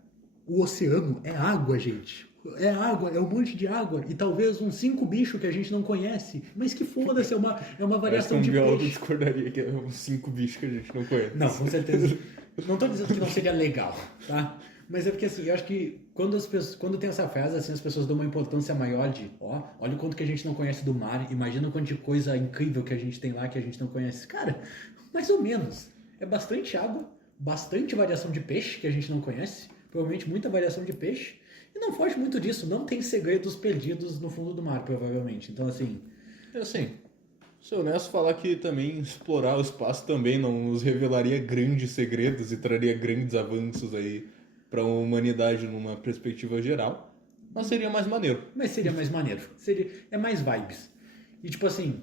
o oceano é água, gente. É água, é um monte de água e talvez uns 5 bichos que a gente não conhece. Mas que foda-se, é uma variação de biólogo peixe. discordaria que é uns 5 bichos que a gente não conhece. Não, com certeza. Não tô dizendo que não seria legal, tá? Mas é porque assim, eu acho que quando tem essa frase, assim, as pessoas dão uma importância maior de, olha o quanto que a gente não conhece do mar, imagina o quanto de coisa incrível que a gente tem lá que a gente não conhece. Cara, mais ou menos. É bastante água, bastante variação de peixe que a gente não conhece, provavelmente muita variação de peixe. E não foge muito disso, não tem segredos perdidos no fundo do mar, provavelmente. Então, assim... Assim, Se honesto, falar que também explorar o espaço também não nos revelaria grandes segredos e traria grandes avanços aí para a humanidade numa perspectiva geral, mas seria mais maneiro. Mas seria mais maneiro. É mais vibes. E tipo assim,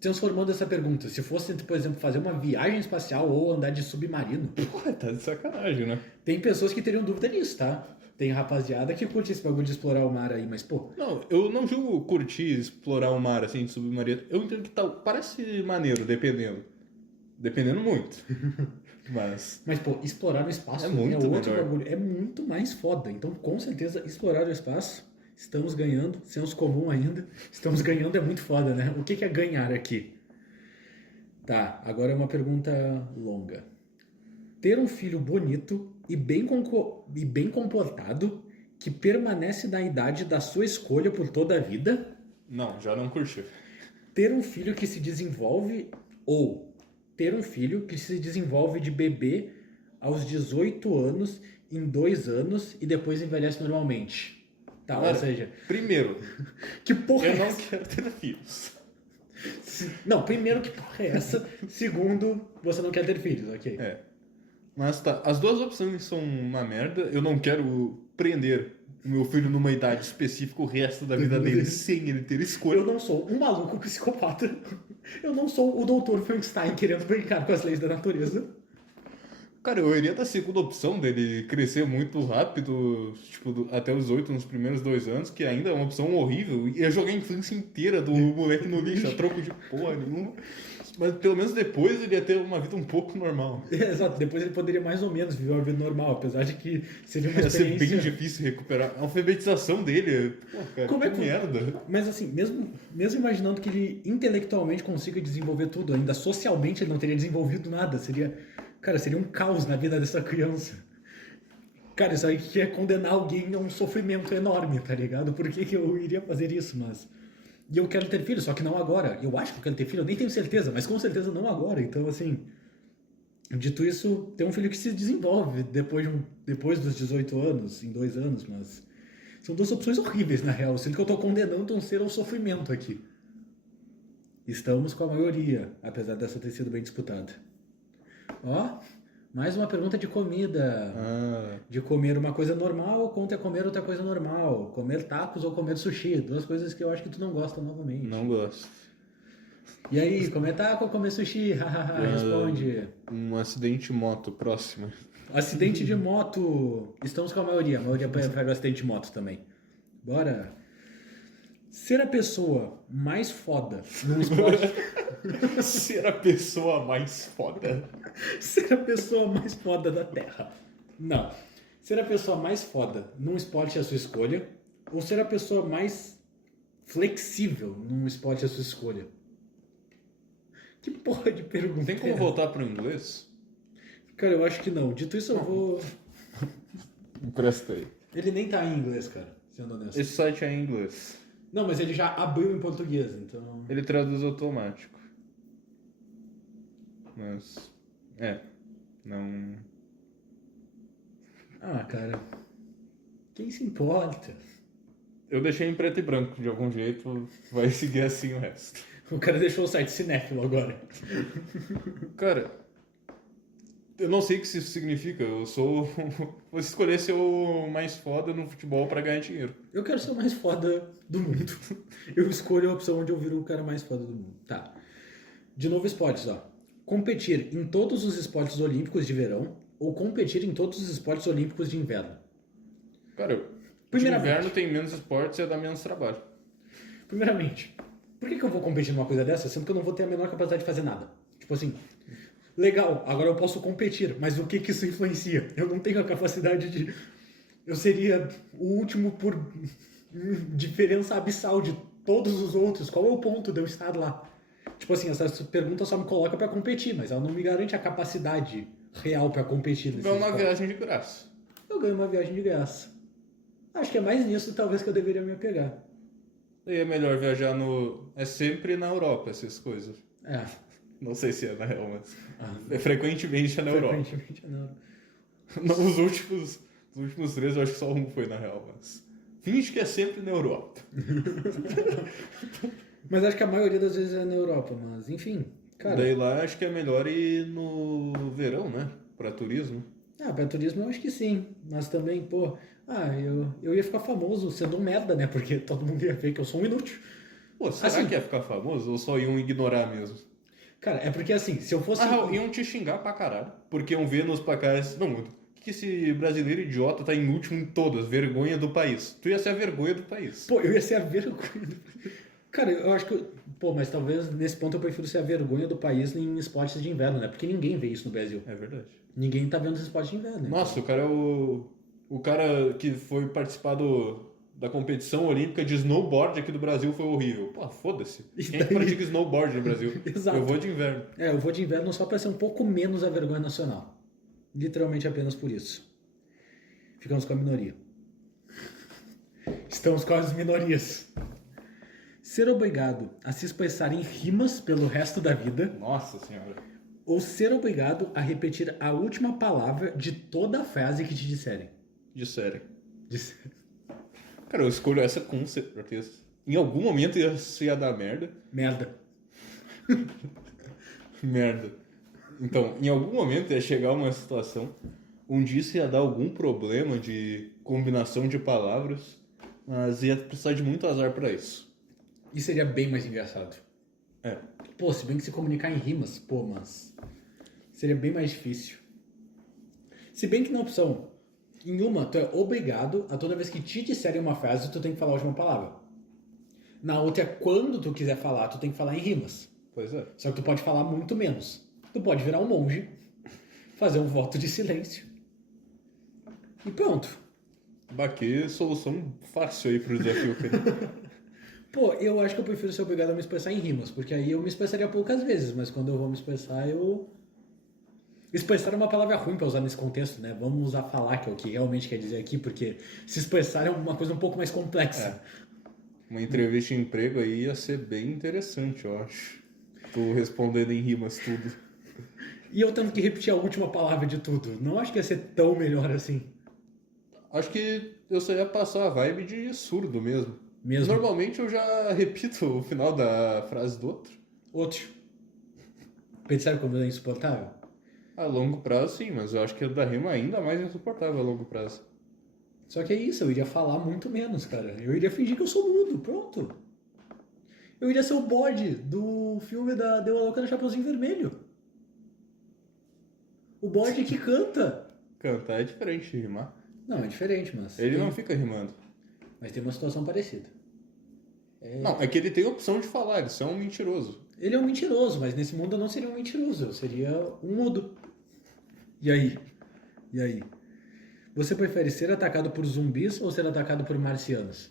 transformando essa pergunta, se fosse, por exemplo, fazer uma viagem espacial ou andar de submarino, Pô, tá de sacanagem, né? tem pessoas que teriam dúvida nisso, tá? Tem rapaziada que curte esse bagulho de explorar o mar aí, mas pô, Não, eu não julgo curtir explorar o mar assim de submarino. Eu entendo que tal, parece maneiro, dependendo. Dependendo muito. Mas pô, explorar o espaço É muito outro melhor. bagulho, é muito mais foda. Então, com certeza, explorar o espaço, estamos ganhando, senso comum ainda, estamos ganhando é muito foda, né? O que é ganhar aqui? Tá, agora é uma pergunta longa. Ter um filho bonito e bem comportado que permanece na idade da sua escolha por toda a vida? não, já não curti. Ter um filho que se desenvolve ou ter um filho que se desenvolve de bebê aos 18 anos em 2 anos e depois envelhece normalmente. Tá, ou Cara, seja, Primeiro, que porra eu é não essa? quero ter filhos. Não, primeiro, que porra é essa? Segundo, você não quer ter filhos, ok? É. Mas tá, as duas opções são uma merda. Eu não quero prender o meu filho numa idade específica o resto da vida dele sem ele ter escolha. Eu não sou um maluco psicopata. Eu não sou o Dr. Frankenstein querendo brincar com as leis da natureza. Cara, eu iria da segunda opção dele crescer muito rápido, tipo, até os 8 nos primeiros 2 anos, que ainda é uma opção horrível. Ia jogar a infância inteira do moleque no lixo, a troco de porra nenhuma. Mas pelo menos depois ele ia ter uma vida um pouco normal. Exato, depois ele poderia mais ou menos viver uma vida normal, apesar de que seria uma Ia ser experiência... bem difícil recuperar. A alfabetização dele, pô, cara, Como é que que- merda. Mas assim, mesmo imaginando que ele intelectualmente consiga desenvolver tudo, ainda socialmente ele não teria desenvolvido nada. Seria um caos na vida dessa criança. Cara, isso aí que é condenar alguém a um sofrimento enorme, tá ligado? Por que eu iria fazer isso, mas... E eu quero ter filho, só que não agora. Eu acho que eu quero ter filho, eu nem tenho certeza, mas com certeza não agora. Então, assim... Dito isso, ter um filho que se desenvolve depois dos 18 anos, em 2 anos, mas... São duas opções horríveis, na real. Sendo que eu tô condenando um ser ao sofrimento aqui. Estamos com a maioria, apesar dessa ter sido bem disputada. Ó, mais uma pergunta de comida. Ah, De comer uma coisa normal contra comer outra coisa normal. Comer tacos ou comer sushi. Duas coisas que eu acho que tu não gosta novamente. não gosto. E aí, comer taco ou comer sushi? Hahaha, responde. Um acidente de moto próximo. Acidente de moto. Estamos com a maioria. A maioria prefere o acidente de moto também. Bora. Ser a pessoa mais foda num esporte. Ser a pessoa mais foda. Ser a pessoa mais foda da Terra. Não. Ser a pessoa mais foda num esporte à sua escolha. Ou ser a pessoa mais flexível num esporte à sua escolha. Que porra de pergunta Tem como é? voltar pro inglês? Cara, eu acho que não. Dito isso, eu vou... Empresta aí. Ele nem tá em inglês, cara. Sendo honesto. Esse site é em inglês. Não, mas ele já abriu em português, então... Ele traduz automático. Mas... Não... Ah, cara... Quem se importa? Eu deixei em preto e branco, de algum jeito vai seguir assim o resto. O cara deixou o site cinéfilo agora. Cara, eu não sei o que isso significa. Eu sou... Vou escolher ser o mais foda no futebol pra ganhar dinheiro. Eu quero ser o mais foda do mundo. Eu escolho a opção onde eu viro o cara mais foda do mundo. Tá. De novo, esportes, ó. Competir em todos os esportes olímpicos de verão ou competir em todos os esportes olímpicos de inverno? Cara, de Primeiramente. inverno tem menos esportes e dá menos trabalho. Primeiramente, por que eu vou competir numa coisa dessa, sendo que eu não vou ter a menor capacidade de fazer nada? Tipo assim, legal, agora eu posso competir, mas o que isso influencia? Eu não tenho a capacidade de... Eu seria o último por diferença abissal de todos os outros. Qual é o ponto de eu estar lá? Tipo assim, essa pergunta só me coloca pra competir, mas ela não me garante a capacidade real pra competir. nesses Ganhar uma esportes. viagem de graça. Eu ganho uma viagem de graça. Acho que é mais nisso, talvez, que eu deveria me apegar. E é melhor viajar no... É sempre na Europa essas coisas. É. Não sei se é na real, mas... Ah, É frequentemente é na Europa. frequentemente, não. Não, os últimos 3 eu acho que só um foi na real, mas... Finge que é sempre na Europa. Mas acho que a maioria das vezes é na Europa, mas enfim, cara. Daí lá acho que é melhor ir no verão, né? Pra turismo. Para turismo eu acho que sim, mas também, pô, eu ia ficar famoso sendo um merda, né? Porque todo mundo ia ver que eu sou um inútil. Pô, será Assim, que ia ficar famoso ou só iam ignorar mesmo? cara, é porque assim, se eu fosse. Iam te xingar pra caralho. Porque iam ver nos placares. Não, o que esse brasileiro idiota tá em último em todas? Vergonha do país. Tu ia ser a vergonha do país. Pô, eu ia ser a vergonha. Cara, eu acho que. Pô, mas talvez nesse ponto eu prefiro ser a vergonha do país em esportes de inverno, né? Porque ninguém vê isso no Brasil. É verdade. Ninguém tá vendo os esportes de inverno. Nossa, o cara é o cara que foi participar da competição olímpica de snowboard aqui do Brasil foi horrível. Pô, foda-se. E Quem é que daí? pratica snowboard no Brasil? Exato. Eu vou de inverno. Eu vou de inverno só pra ser um pouco menos a vergonha nacional. Literalmente apenas por isso. Ficamos com a minoria. Estamos com as minorias. Ser obrigado a se expressar em rimas pelo resto da vida Nossa senhora. ou ser obrigado a repetir a última palavra de toda a frase que te disserem. De série. Dis- Cara, eu escolho essa com certeza. Em algum momento ia dar merda. Merda. Merda. Então, em algum momento ia chegar uma situação onde isso ia dar algum problema de combinação de palavras, mas ia precisar de muito azar pra isso. E seria bem mais engraçado. É. Pô, se bem que se comunicar em rimas, pô, mas seria bem mais difícil. Se bem que na opção, em uma, tu é obrigado a toda vez que te disserem uma frase, tu tem que falar a última palavra. Na outra, quando tu quiser falar, tu tem que falar em rimas. Pois é. Só que tu pode falar muito menos. Tu pode virar um monge, fazer um voto de silêncio. E pronto. Baque, solução fácil aí pro desafio, cara. Pô, eu acho que eu prefiro ser obrigado a me expressar em rimas, porque aí eu me expressaria poucas vezes, mas quando eu vou me expressar, eu... Expressar é uma palavra ruim pra usar nesse contexto, né? Vamos usar falar, que é o que realmente quer dizer aqui, porque se expressar é uma coisa um pouco mais complexa. Uma entrevista de emprego aí ia ser bem interessante, eu acho. Tu respondendo em rimas tudo. E eu tendo que repetir a última palavra de tudo. Não acho que ia ser tão melhor assim. Acho que eu só ia passar a vibe de surdo mesmo. Mesmo. Normalmente eu já repito o final da frase do outro. Outro. Pensar como é insuportável? A longo prazo, sim, mas eu acho que o da rima é ainda mais insuportável a longo prazo. Só que é isso, eu iria falar muito menos, cara. Eu iria fingir que eu sou mudo, pronto. Eu iria ser o bode do filme da Deu a Louca no Chapeuzinho Vermelho. O bode que canta. Cantar é diferente de rimar. Não, é diferente, mas... Ele não fica rimando. Mas tem uma situação parecida. Não, é que ele tem a opção de falar, ele só é um mentiroso. Ele é um mentiroso, mas nesse mundo eu não seria um mentiroso, eu seria um mudo. E aí? E aí? Você prefere ser atacado por zumbis ou ser atacado por marcianos?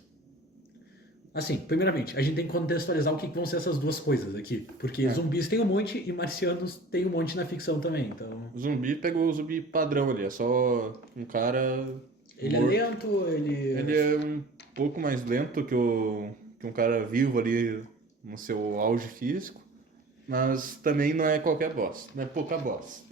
Assim, primeiramente, a gente tem que contextualizar o que vão ser essas duas coisas aqui. Porque zumbis tem um monte e marcianos tem um monte na ficção também, então... O zumbi pegou o zumbi padrão ali, é só um cara... Ele morto. é lento, Ele é um pouco mais lento que um cara vivo ali no seu auge físico, mas também não é qualquer bosta, não é pouca bosta.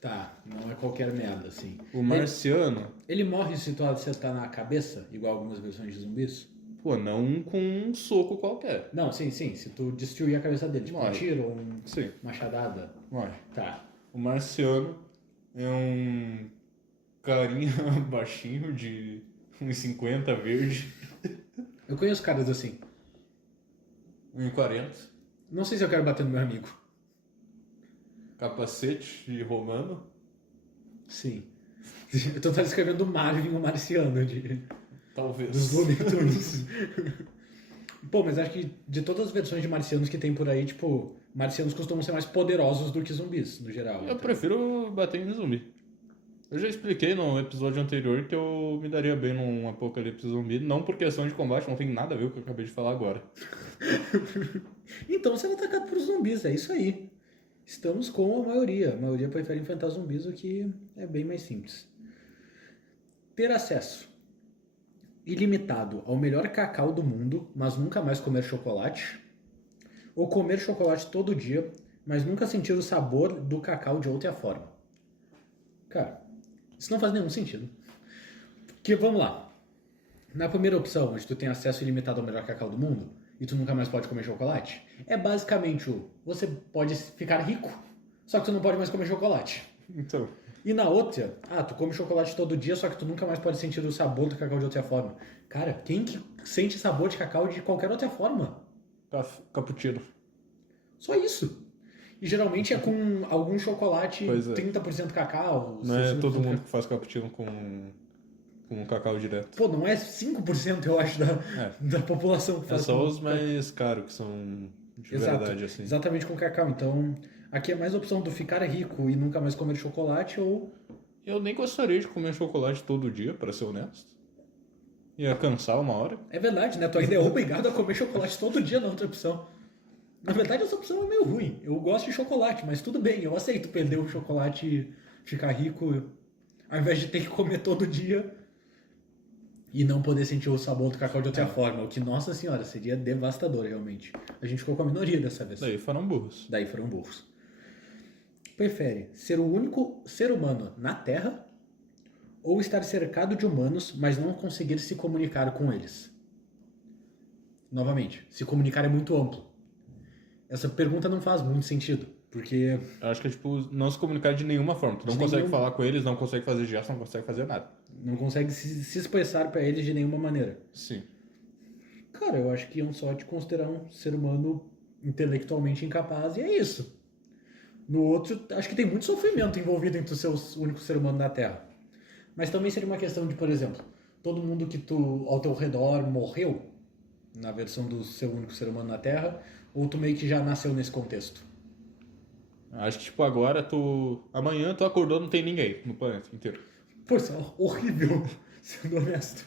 Tá, não é qualquer merda, assim. O marciano, Ele morre se tu acertar na cabeça, igual algumas versões de zumbis? pô, não com um soco qualquer. Não, sim, se tu destruir a cabeça dele, tipo um Morre. tiro ou uma Sim, machadada. morre. Tá. O marciano é um carinha baixinho de 1,50 verde, Eu conheço caras assim. 1,40, Não sei se eu quero bater no meu amigo. capacete de romano. Sim. Eu tô escrevendo o Marvin, o marciano, Talvez. dos Looney Tunes. Pô, mas acho que de todas as versões de marcianos que tem por aí, tipo, marcianos costumam ser mais poderosos do que zumbis, no geral. Eu prefiro bater em zumbi. Eu já expliquei no episódio anterior que eu me daria bem num apocalipse zumbi, não por questão de combate, não tem nada a ver com o que eu acabei de falar agora. Então sendo atacado por zumbis, é isso aí. Estamos com a maioria. A maioria prefere enfrentar zumbis, o que é bem mais simples. Ter acesso ilimitado ao melhor cacau do mundo, mas nunca mais comer chocolate. Ou comer chocolate todo dia, mas nunca sentir o sabor do cacau de outra forma. Cara, isso não faz nenhum sentido. Porque, vamos lá. Na primeira opção, onde tu tem acesso ilimitado ao melhor cacau do mundo, e tu nunca mais pode comer chocolate, é basicamente você pode ficar rico, só que tu não pode mais comer chocolate. Então, E na outra, tu come chocolate todo dia, só que tu nunca mais pode sentir o sabor do cacau de outra forma. Cara, quem que sente sabor de cacau de qualquer outra forma? cappuccino. Só isso. E geralmente é com algum chocolate Pois é. 30% cacau. Não é 60% todo mundo cacau. que faz cappuccino com cacau direto. Pô, não é 5%, eu acho, da população que É faz só com os mais caros que são de Exato, verdade, assim. exatamente com cacau. Então, aqui é mais a opção do ficar rico e nunca mais comer chocolate ou... Eu nem gostaria de comer chocolate todo dia, pra ser honesto. Ia cansar uma hora. É verdade, né? Tu ainda é obrigado a comer chocolate todo dia na outra opção. Na verdade, essa opção é meio ruim. Eu gosto de chocolate, mas tudo bem. Eu aceito perder o chocolate e ficar rico ao invés de ter que comer todo dia e não poder sentir o sabor do cacau de outra forma. O que, nossa senhora, seria devastador, realmente. A gente ficou com a minoria dessa vez. Daí foram burros. Daí foram burros. Prefere ser o único ser humano na Terra ou estar cercado de humanos, mas não conseguir se comunicar com eles? Novamente, se comunicar é muito amplo. Essa pergunta não faz muito sentido, porque Eu acho que é tipo, não se comunicar de nenhuma forma. Tu não De consegue nenhum- falar com eles, não consegue fazer gesto, não consegue fazer nada. não consegue se expressar para eles de nenhuma maneira. Sim. Cara, eu acho que iam só te considerar um ser humano intelectualmente incapaz, e é isso. No outro, acho que tem muito sofrimento envolvido em tu ser o único ser humano na Terra. Mas também seria uma questão de, por exemplo, todo mundo que tu ao teu redor morreu, na versão do ser o único ser humano na Terra, ou tu meio que já nasceu nesse contexto? Acho que tipo, agora amanhã tu acordou, não tem ninguém no planeta inteiro. Pô, isso é horrível, sendo honesto.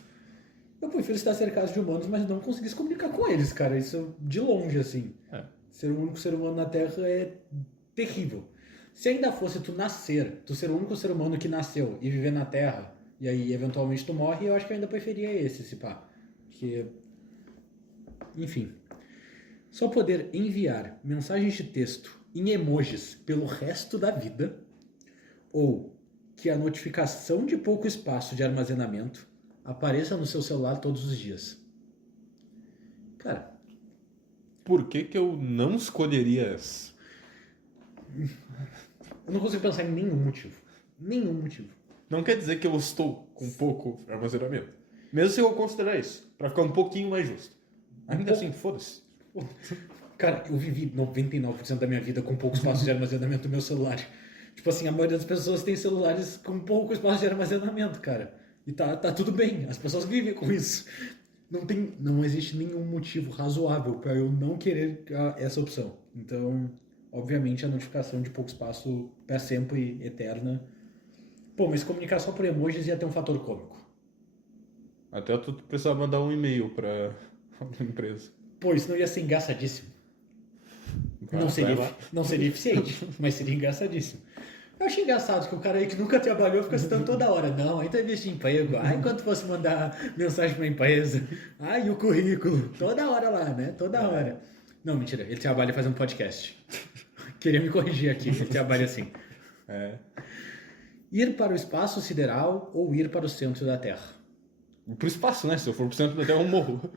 Eu prefiro estar cercado de humanos, mas não conseguir se comunicar com eles, cara. Isso de longe, assim. É. Ser o único ser humano na Terra é terrível. Se ainda fosse tu ser o único ser humano que nasceu e viver na Terra, e aí eventualmente tu morre, eu acho que eu ainda preferia esse, se pá. Porque, enfim. Só poder enviar mensagens de texto em emojis pelo resto da vida, ou que a notificação de pouco espaço de armazenamento apareça no seu celular todos os dias. Cara, Por que que eu não escolheria essa? eu não consigo pensar em nenhum motivo. Nenhum motivo. Não quer dizer que eu estou com pouco armazenamento. Mesmo se eu considerar isso, pra ficar um pouquinho mais justo. Ainda assim, foda-se. Cara, eu vivi 99% da minha vida com pouco espaço de armazenamento do meu celular. Tipo assim, a maioria das pessoas tem celulares com pouco espaço de armazenamento, cara. E tá tudo bem, as pessoas vivem com isso. Não existe nenhum motivo razoável para eu não querer essa opção. Então, obviamente, a notificação de pouco espaço para sempre eterna. Pô, mas comunicar só por emojis ia ter um fator cômico. Até tu precisar mandar um e-mail pra empresa. Pô, isso não ia ser engraçadíssimo. Não seria eficiente, mas seria engraçadíssimo. Eu achei engraçado que o cara aí que nunca trabalhou fica citando toda hora. Não, a entrevista de emprego. Ai, quando fosse mandar mensagem pra empresa. Ai, o currículo. Toda hora lá, né? Toda hora. Não, mentira. Ele trabalha fazendo podcast. Queria me corrigir aqui. Ele trabalha assim. É. Ir para o espaço sideral ou ir para o centro da Terra? Pro espaço, né? Se eu for pro centro da Terra, eu morro.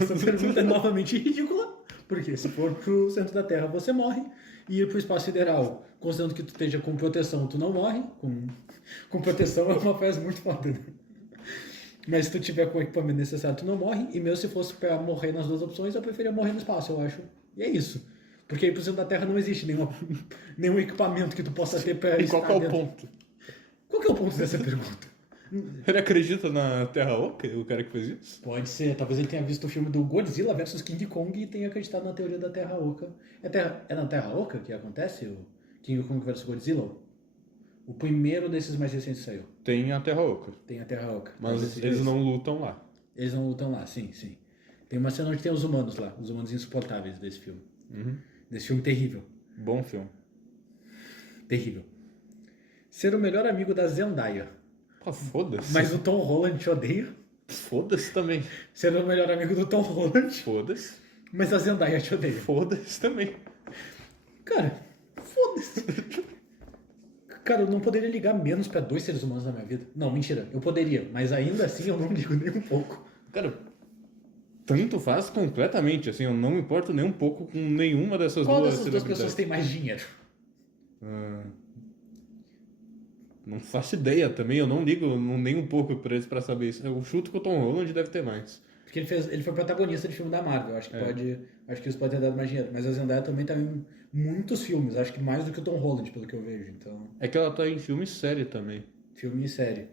Essa pergunta é novamente ridícula. Porque se for pro centro da Terra, você morre. E ir pro espaço sideral, considerando que tu esteja com proteção, tu não morre. Com proteção é uma frase muito foda, né? Mas se tu tiver com o equipamento necessário, tu não morre. E mesmo se fosse pra morrer nas duas opções, eu preferia morrer no espaço, eu acho. E é isso. Porque aí pro centro da Terra não existe nenhum equipamento que tu possa ter pra E qual que é o dentro. ponto? Qual que é o ponto dessa pergunta? Ele acredita na Terra Oca, o cara que fez isso? Pode ser, talvez ele tenha visto o filme do Godzilla versus King Kong e tenha acreditado na teoria da Terra Oca. É na Terra Oca que acontece o King Kong versus Godzilla? O primeiro desses mais recentes saiu. Tem a Terra Oca. Tem a Terra Oca. Mas eles não lutam lá. Eles não lutam lá, sim, sim. Tem uma cena onde tem os humanos lá, os humanos insuportáveis desse filme. Desse filme terrível. Bom filme. Terrível. Ser o melhor amigo da Zendaya, Pô, foda-se. mas o Tom Holland te odeia. Foda-se também. Ser o melhor amigo do Tom Holland, Foda-se. mas a Zendaya te odeia. Foda-se também. Cara, foda-se. Cara, eu não poderia ligar menos pra dois seres humanos na minha vida. Não, mentira. Eu poderia, mas ainda assim eu não ligo nem um pouco. Cara, Tanto faz completamente, assim, eu não me importo nem um pouco com nenhuma dessas Qual duas dessas duas celebridades. pessoas tem mais dinheiro? Não faço ideia também, eu não ligo nem um pouco pra eles pra saber isso. Eu chuto que o Tom Holland deve ter mais. Porque ele foi protagonista de filme da Marvel. Acho que acho que isso pode ter dado mais dinheiro. Mas a Zendaya também tá em muitos filmes. Acho que mais do que o Tom Holland, pelo que eu vejo. Então, É que ela tá em filme e série também. filme e série.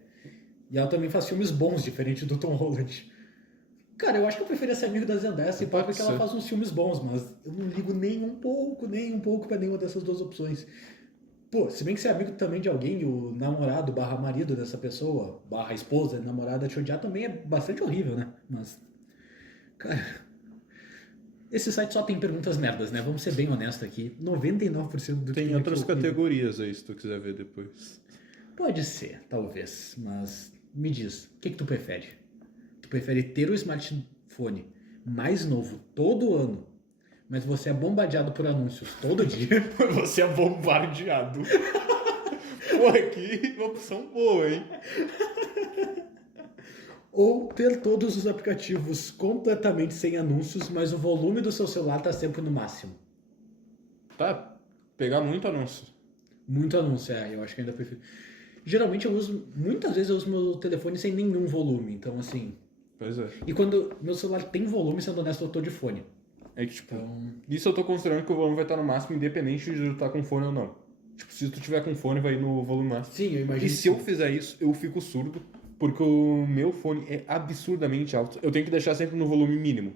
E ela também faz filmes bons, diferente do Tom Holland. Cara, eu acho que eu preferia ser amigo da Zendaya, se pá, porque ela ser. faz uns filmes bons, mas eu não ligo nem um pouco pra nenhuma dessas duas opções. Pô, se bem que ser amigo também de alguém, e o namorado barra marido dessa pessoa, barra esposa, namorada te odiar também é bastante horrível, né? Mas, cara, esse site só tem perguntas merdas, né? Vamos ser bem honestos aqui. 99% do que Tem aqui outras é horrível. categorias aí, se tu quiser ver depois. Pode ser, talvez, mas me diz, o que tu prefere? Tu prefere ter o smartphone mais novo todo ano, mas você é bombardeado por anúncios todo dia? Você é bombardeado. Porra, que opção boa, hein? Ou ter todos os aplicativos completamente sem anúncios, mas o volume do seu celular tá sempre no máximo? Tá, pegar muito anúncio. Muito anúncio, eu acho que ainda prefiro. Geralmente muitas vezes eu uso meu telefone sem nenhum volume, então assim... Pois é. E quando meu celular tem volume, sendo honesto, eu tô de fone. É que, tipo, Então... isso eu tô considerando que o volume vai estar no máximo, independente de tu estar com fone ou não. Tipo, se tu tiver com fone, vai ir no volume máximo. Sim, eu imagino. E se eu fizer isso, eu fico surdo, porque o meu fone é absurdamente alto. Eu tenho que deixar sempre no volume mínimo,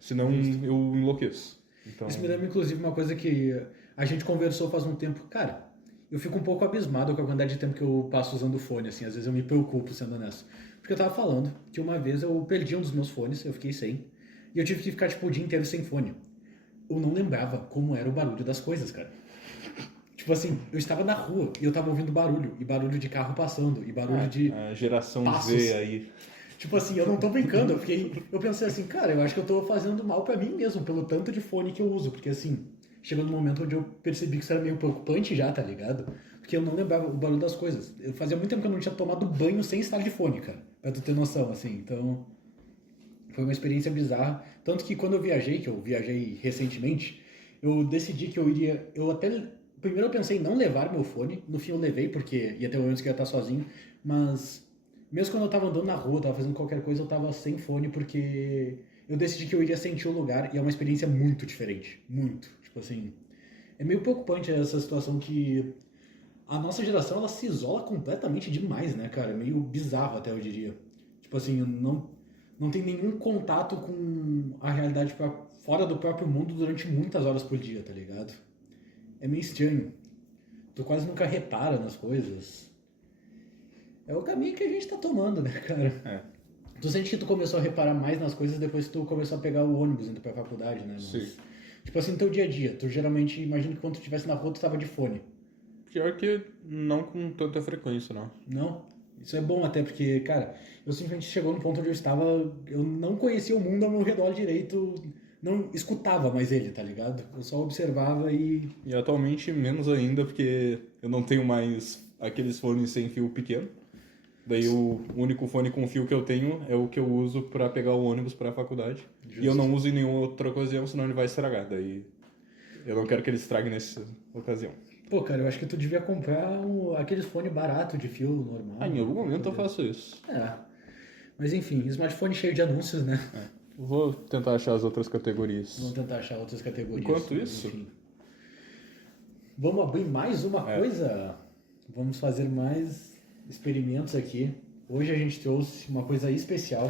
senão eu enlouqueço. Então... Isso me lembra, inclusive, uma coisa que a gente conversou faz um tempo. Cara, eu fico um pouco abismado com a quantidade de tempo que eu passo usando o fone, assim. Às vezes eu me preocupo, sendo honesto. Porque eu tava falando que uma vez eu perdi um dos meus fones, eu fiquei sem, e eu tive que ficar, tipo, o dia inteiro sem fone. Eu não lembrava como era o barulho das coisas, cara. Tipo assim, eu estava na rua e eu tava ouvindo barulho, e barulho de carro passando, e barulho de... A geração passos. Z aí. Tipo assim, eu não tô brincando, eu pensei assim, cara, eu acho que eu tô fazendo mal pra mim mesmo, pelo tanto de fone que eu uso, porque assim, chegou no momento onde eu percebi que isso era meio preocupante já, tá ligado? Porque eu não lembrava o barulho das coisas. Eu fazia muito tempo que eu não tinha tomado banho sem estar de fone, cara, pra tu ter noção, assim, então... Foi uma experiência bizarra, tanto que quando eu viajei, que eu viajei recentemente, eu decidi que eu iria, primeiro eu pensei em não levar meu fone, no fim eu levei, porque ia ter momentos que eu ia estar sozinho, mas mesmo quando eu tava andando na rua, tava fazendo qualquer coisa, eu tava sem fone, porque eu decidi que eu iria sentir o lugar, e é uma experiência muito diferente, muito, tipo assim, é meio preocupante essa situação que a nossa geração, ela se isola completamente demais, né, cara, é meio bizarro até, eu diria, tipo assim, não tem nenhum contato com a realidade fora do próprio mundo durante muitas horas por dia, tá ligado? É meio estranho. Tu quase nunca repara nas coisas. É o caminho que a gente tá tomando, né, cara? É. Tu sente que tu começou a reparar mais nas coisas depois que tu começou a pegar o ônibus indo pra faculdade, né? Mas, Sim. tipo assim, no teu dia a dia, tu geralmente, imagina que quando tu estivesse na rua, tu tava de fone. Pior que não com tanta frequência, não. Não? Isso é bom até porque, cara, eu simplesmente chegou no ponto onde eu estava, eu não conhecia o mundo ao meu redor direito, não escutava mais ele, tá ligado? Eu só observava e... E atualmente menos ainda, porque eu não tenho mais aqueles fones sem fio pequeno. Daí o único fone com fio que eu tenho é o que eu uso pra pegar o ônibus pra faculdade. Justo. E eu não uso em nenhuma outra ocasião, senão ele vai estragar. Daí eu não quero que ele estrague nessa ocasião. Pô, cara, eu acho que tu devia comprar aqueles fones baratos de fio normal. Ah, em algum momento eu faço isso. É. Mas enfim, smartphone cheio de anúncios, né? Vou tentar achar as outras categorias. Vamos tentar achar outras categorias. Enquanto mas, isso- enfim. Vamos abrir mais uma coisa? Vamos fazer mais experimentos aqui. Hoje a gente trouxe uma coisa especial.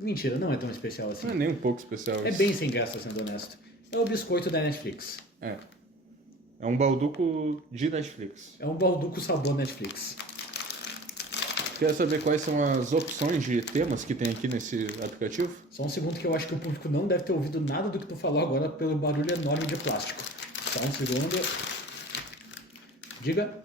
Mentira, não é tão especial assim. Não é nem um pouco especial É isso. bem sem graça, sendo honesto. É o biscoito da Netflix. É um balduco de Netflix. É um balduco sabor Netflix. Quer saber quais são as opções de temas que tem aqui nesse aplicativo? Só um segundo que eu acho que o público não deve ter ouvido nada do que tu falou agora pelo barulho enorme de plástico. Só um segundo. Diga.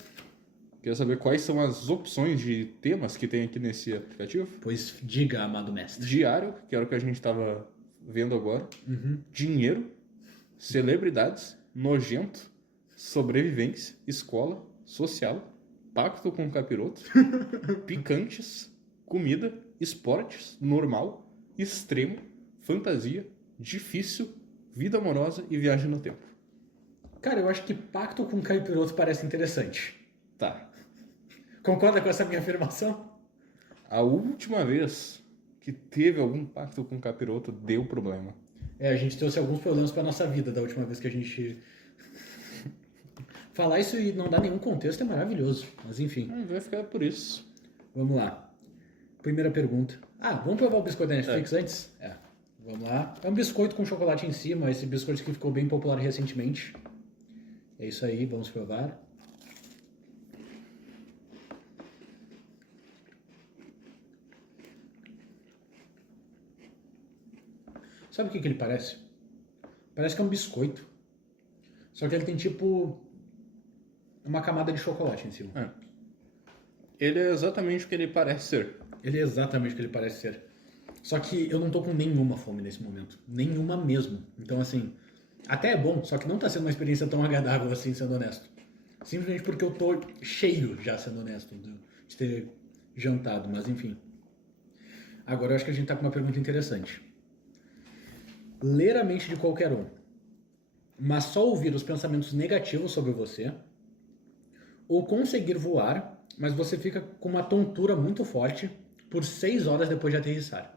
Quer saber quais são as opções de temas que tem aqui nesse aplicativo? Pois diga, amado mestre. Diário, que era o que a gente estava vendo agora. Dinheiro, celebridades, nojento, sobrevivência, escola, social, pacto com capiroto, picantes, comida, esportes, normal, extremo, fantasia, difícil, vida amorosa e viagem no tempo. Cara, eu acho que pacto com capiroto parece interessante. Tá. Concorda com essa minha afirmação? A última vez que teve algum pacto com capiroto deu problema. A gente trouxe alguns problemas pra nossa vida da última vez que a gente... Falar isso e não dar nenhum contexto é maravilhoso, mas enfim. Vai ficar por isso. Vamos lá. Primeira pergunta. Vamos provar o biscoito da Netflix antes? Vamos lá. É um biscoito com chocolate em cima, esse biscoito que ficou bem popular recentemente. É isso aí, vamos provar. Sabe o que ele parece? Parece que é um biscoito. Só que ele tem tipo uma camada de chocolate em cima. Ele é exatamente o que ele parece ser. Ele é exatamente o que ele parece ser. Só que eu não tô com nenhuma fome nesse momento. Nenhuma mesmo. Então, assim, até é bom, só que não tá sendo uma experiência tão agradável assim, sendo honesto. Simplesmente porque eu tô cheio já, sendo honesto, de ter jantado, mas enfim. Agora eu acho que a gente tá com uma pergunta interessante. Ler a mente de qualquer um, mas só ouvir os pensamentos negativos sobre você, ou conseguir voar, mas você fica com uma tontura muito forte por 6 horas depois de aterrissar.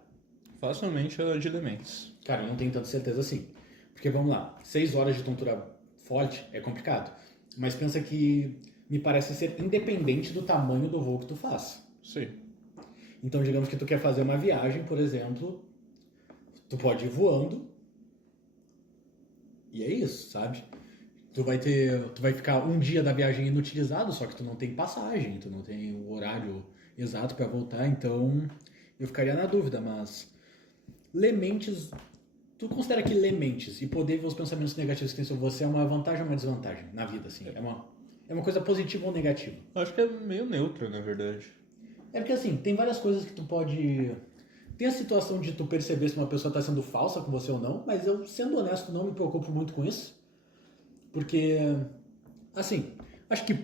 Facilmente a de Dementes. Cara, eu não tenho tanta certeza assim. Porque vamos lá, 6 horas de tontura forte é complicado. Mas pensa que me parece ser independente do tamanho do voo que tu faz. Sim. Então, digamos que tu quer fazer uma viagem, por exemplo, tu pode ir voando e é isso, sabe? Tu vai ficar um dia da viagem inutilizado, só que tu não tem passagem, tu não tem o horário exato pra voltar, então eu ficaria na dúvida, mas ler mentes, tu considera que ler mentes e poder ver os pensamentos negativos que tem sobre você é uma vantagem ou uma desvantagem na vida, assim? É uma coisa positiva ou negativa? Acho que é meio neutro, na verdade. É porque assim, tem várias coisas que tu pode... Tem a situação de tu perceber se uma pessoa tá sendo falsa com você ou não, mas eu, sendo honesto, não me preocupo muito com isso. Porque, assim, acho que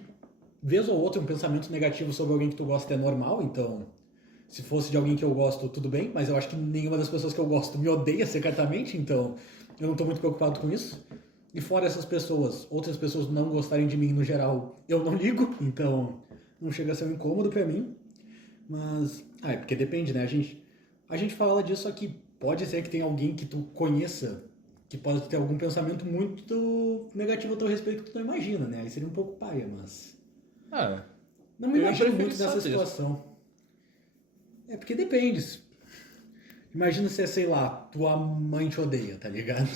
vez ou outra um pensamento negativo sobre alguém que tu gosta é normal, então se fosse de alguém que eu gosto, tudo bem, mas eu acho que nenhuma das pessoas que eu gosto me odeia secretamente, então eu não tô muito preocupado com isso. E fora essas pessoas, outras pessoas não gostarem de mim no geral, eu não ligo, então não chega a ser um incômodo pra mim. Mas, é porque depende, né? A gente fala disso, só que pode ser que tenha alguém que tu conheça que pode ter algum pensamento muito negativo a teu respeito que tu não imagina, né? Aí seria um pouco paia, mas... não me eu imagino prefiro muito nessa saber. situação. É porque depende. Imagina se é, sei lá, tua mãe te odeia, tá ligado?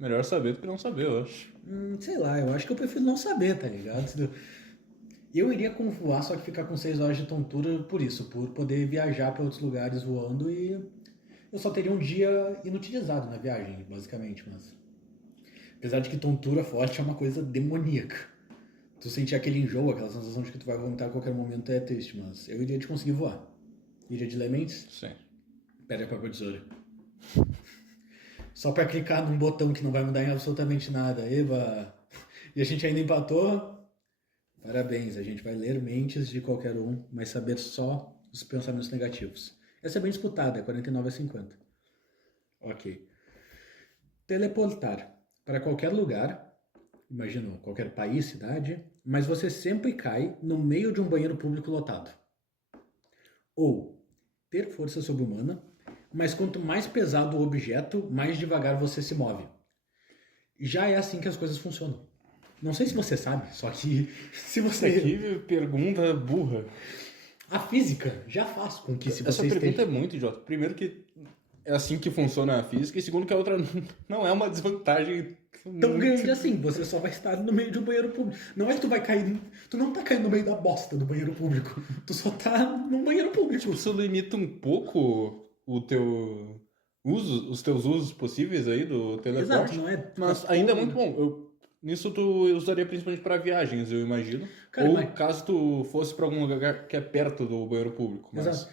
Melhor saber do que não saber, eu acho. Sei lá, eu acho que eu prefiro não saber, tá ligado? Eu iria com voar, só que ficar com 6 horas de tontura por isso, por poder viajar para outros lugares voando e eu só teria um dia inutilizado na viagem, basicamente, mas... Apesar de que tontura forte é uma coisa demoníaca. Tu sentir aquele enjoo, aquela sensação de que tu vai vomitar a qualquer momento é triste, mas eu iria de conseguir voar. Iria de Lementes? Sim. Pedra, papel, tesoura. Só pra clicar num botão que não vai mudar em absolutamente nada. Eva! E a gente ainda empatou? Parabéns, a gente vai ler mentes de qualquer um, mas saber só os pensamentos negativos. Essa é bem disputada, é 49 a 50. Ok. Teleportar para qualquer lugar, imagina qualquer país, cidade, mas você sempre cai no meio de um banheiro público lotado. Ou ter força sobre-humana, mas quanto mais pesado o objeto, mais devagar você se move. Já é assim que as coisas funcionam. Não sei se você sabe, só que se você... Que pergunta burra. A física já faz com que se Essa você pergunta esteja... é muito idiota. Primeiro que é assim que funciona a física, e segundo que a outra não é uma desvantagem tão muito... grande assim, você só vai estar no meio de um banheiro público. Não é que tu vai cair... Tu não tá caindo no meio da bosta do banheiro público. Tu só tá num banheiro público. Isso limita um pouco o teu uso, os teus usos possíveis aí do teleporte. Exato, não é... Mas ainda é muito bom. Nisso tu usaria principalmente para viagens, eu imagino. Cara, ou mas... caso tu fosse para algum lugar que é perto do banheiro público. Mas, Exato.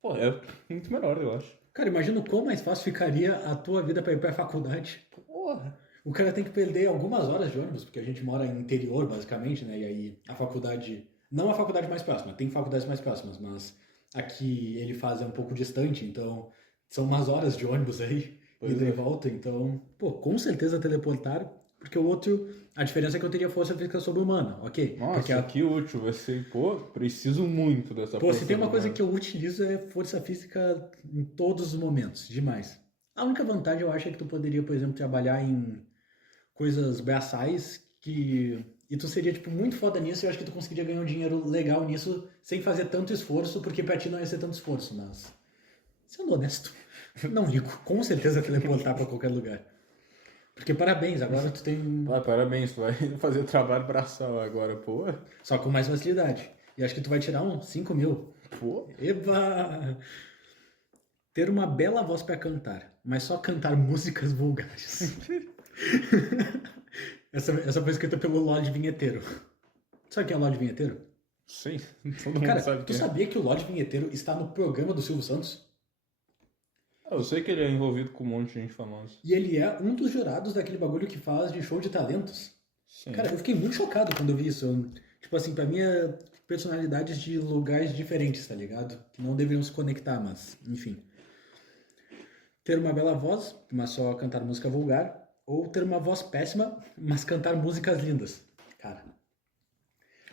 pô, é muito melhor, eu acho. Cara, imagina o quão mais fácil ficaria a tua vida pra ir pra faculdade. Porra. O cara tem que perder algumas horas de ônibus, porque a gente mora em interior, basicamente, né? E aí a faculdade... Não a faculdade mais próxima, tem faculdades mais próximas, mas aqui ele faz é um pouco distante, então São umas horas de ônibus aí, Pois ida e é. volta, então, pô, com certeza teleportar, porque o outro, a diferença é que eu teria força física sobre-humana, ok? Porque Nossa, que útil. Vai ser, pô, preciso muito dessa pô, força se tem uma coisa humana. que eu utilizo é força física em todos os momentos, demais. A única vantagem eu acho é que tu poderia, por exemplo, trabalhar em coisas braçais que. E tu seria, tipo, muito foda nisso e eu acho que tu conseguiria ganhar um dinheiro legal nisso sem fazer tanto esforço, porque pra ti não ia ser tanto esforço, mas. Sendo honesto, não ligo. Com certeza teleportar pra qualquer lugar. Porque parabéns, agora tu tem. Ah, parabéns, tu vai fazer trabalho braçal agora, pô. Só com mais facilidade. E acho que tu vai tirar uns 5 mil. Pô. Eba! Ter uma bela voz pra cantar, mas só cantar músicas vulgares. essa foi escrita pelo Lorde Vinheteiro. Sabe quem é o Lorde Vinheteiro? Sim, todo mundo Cara, sabe tu quem é. sabia que o Lorde Vinheteiro está no programa do Silvio Santos? Ah, eu sei que ele é envolvido com um monte de gente famosa. E ele é um dos jurados daquele bagulho que faz de show de talentos. Sim. Cara, eu fiquei muito chocado quando eu vi isso. Tipo assim, pra mim é personalidades de lugares diferentes, tá ligado? Que não deveriam se conectar, mas, enfim. Ter uma bela voz, mas só cantar música vulgar. Ou ter uma voz péssima, mas cantar músicas lindas. Cara,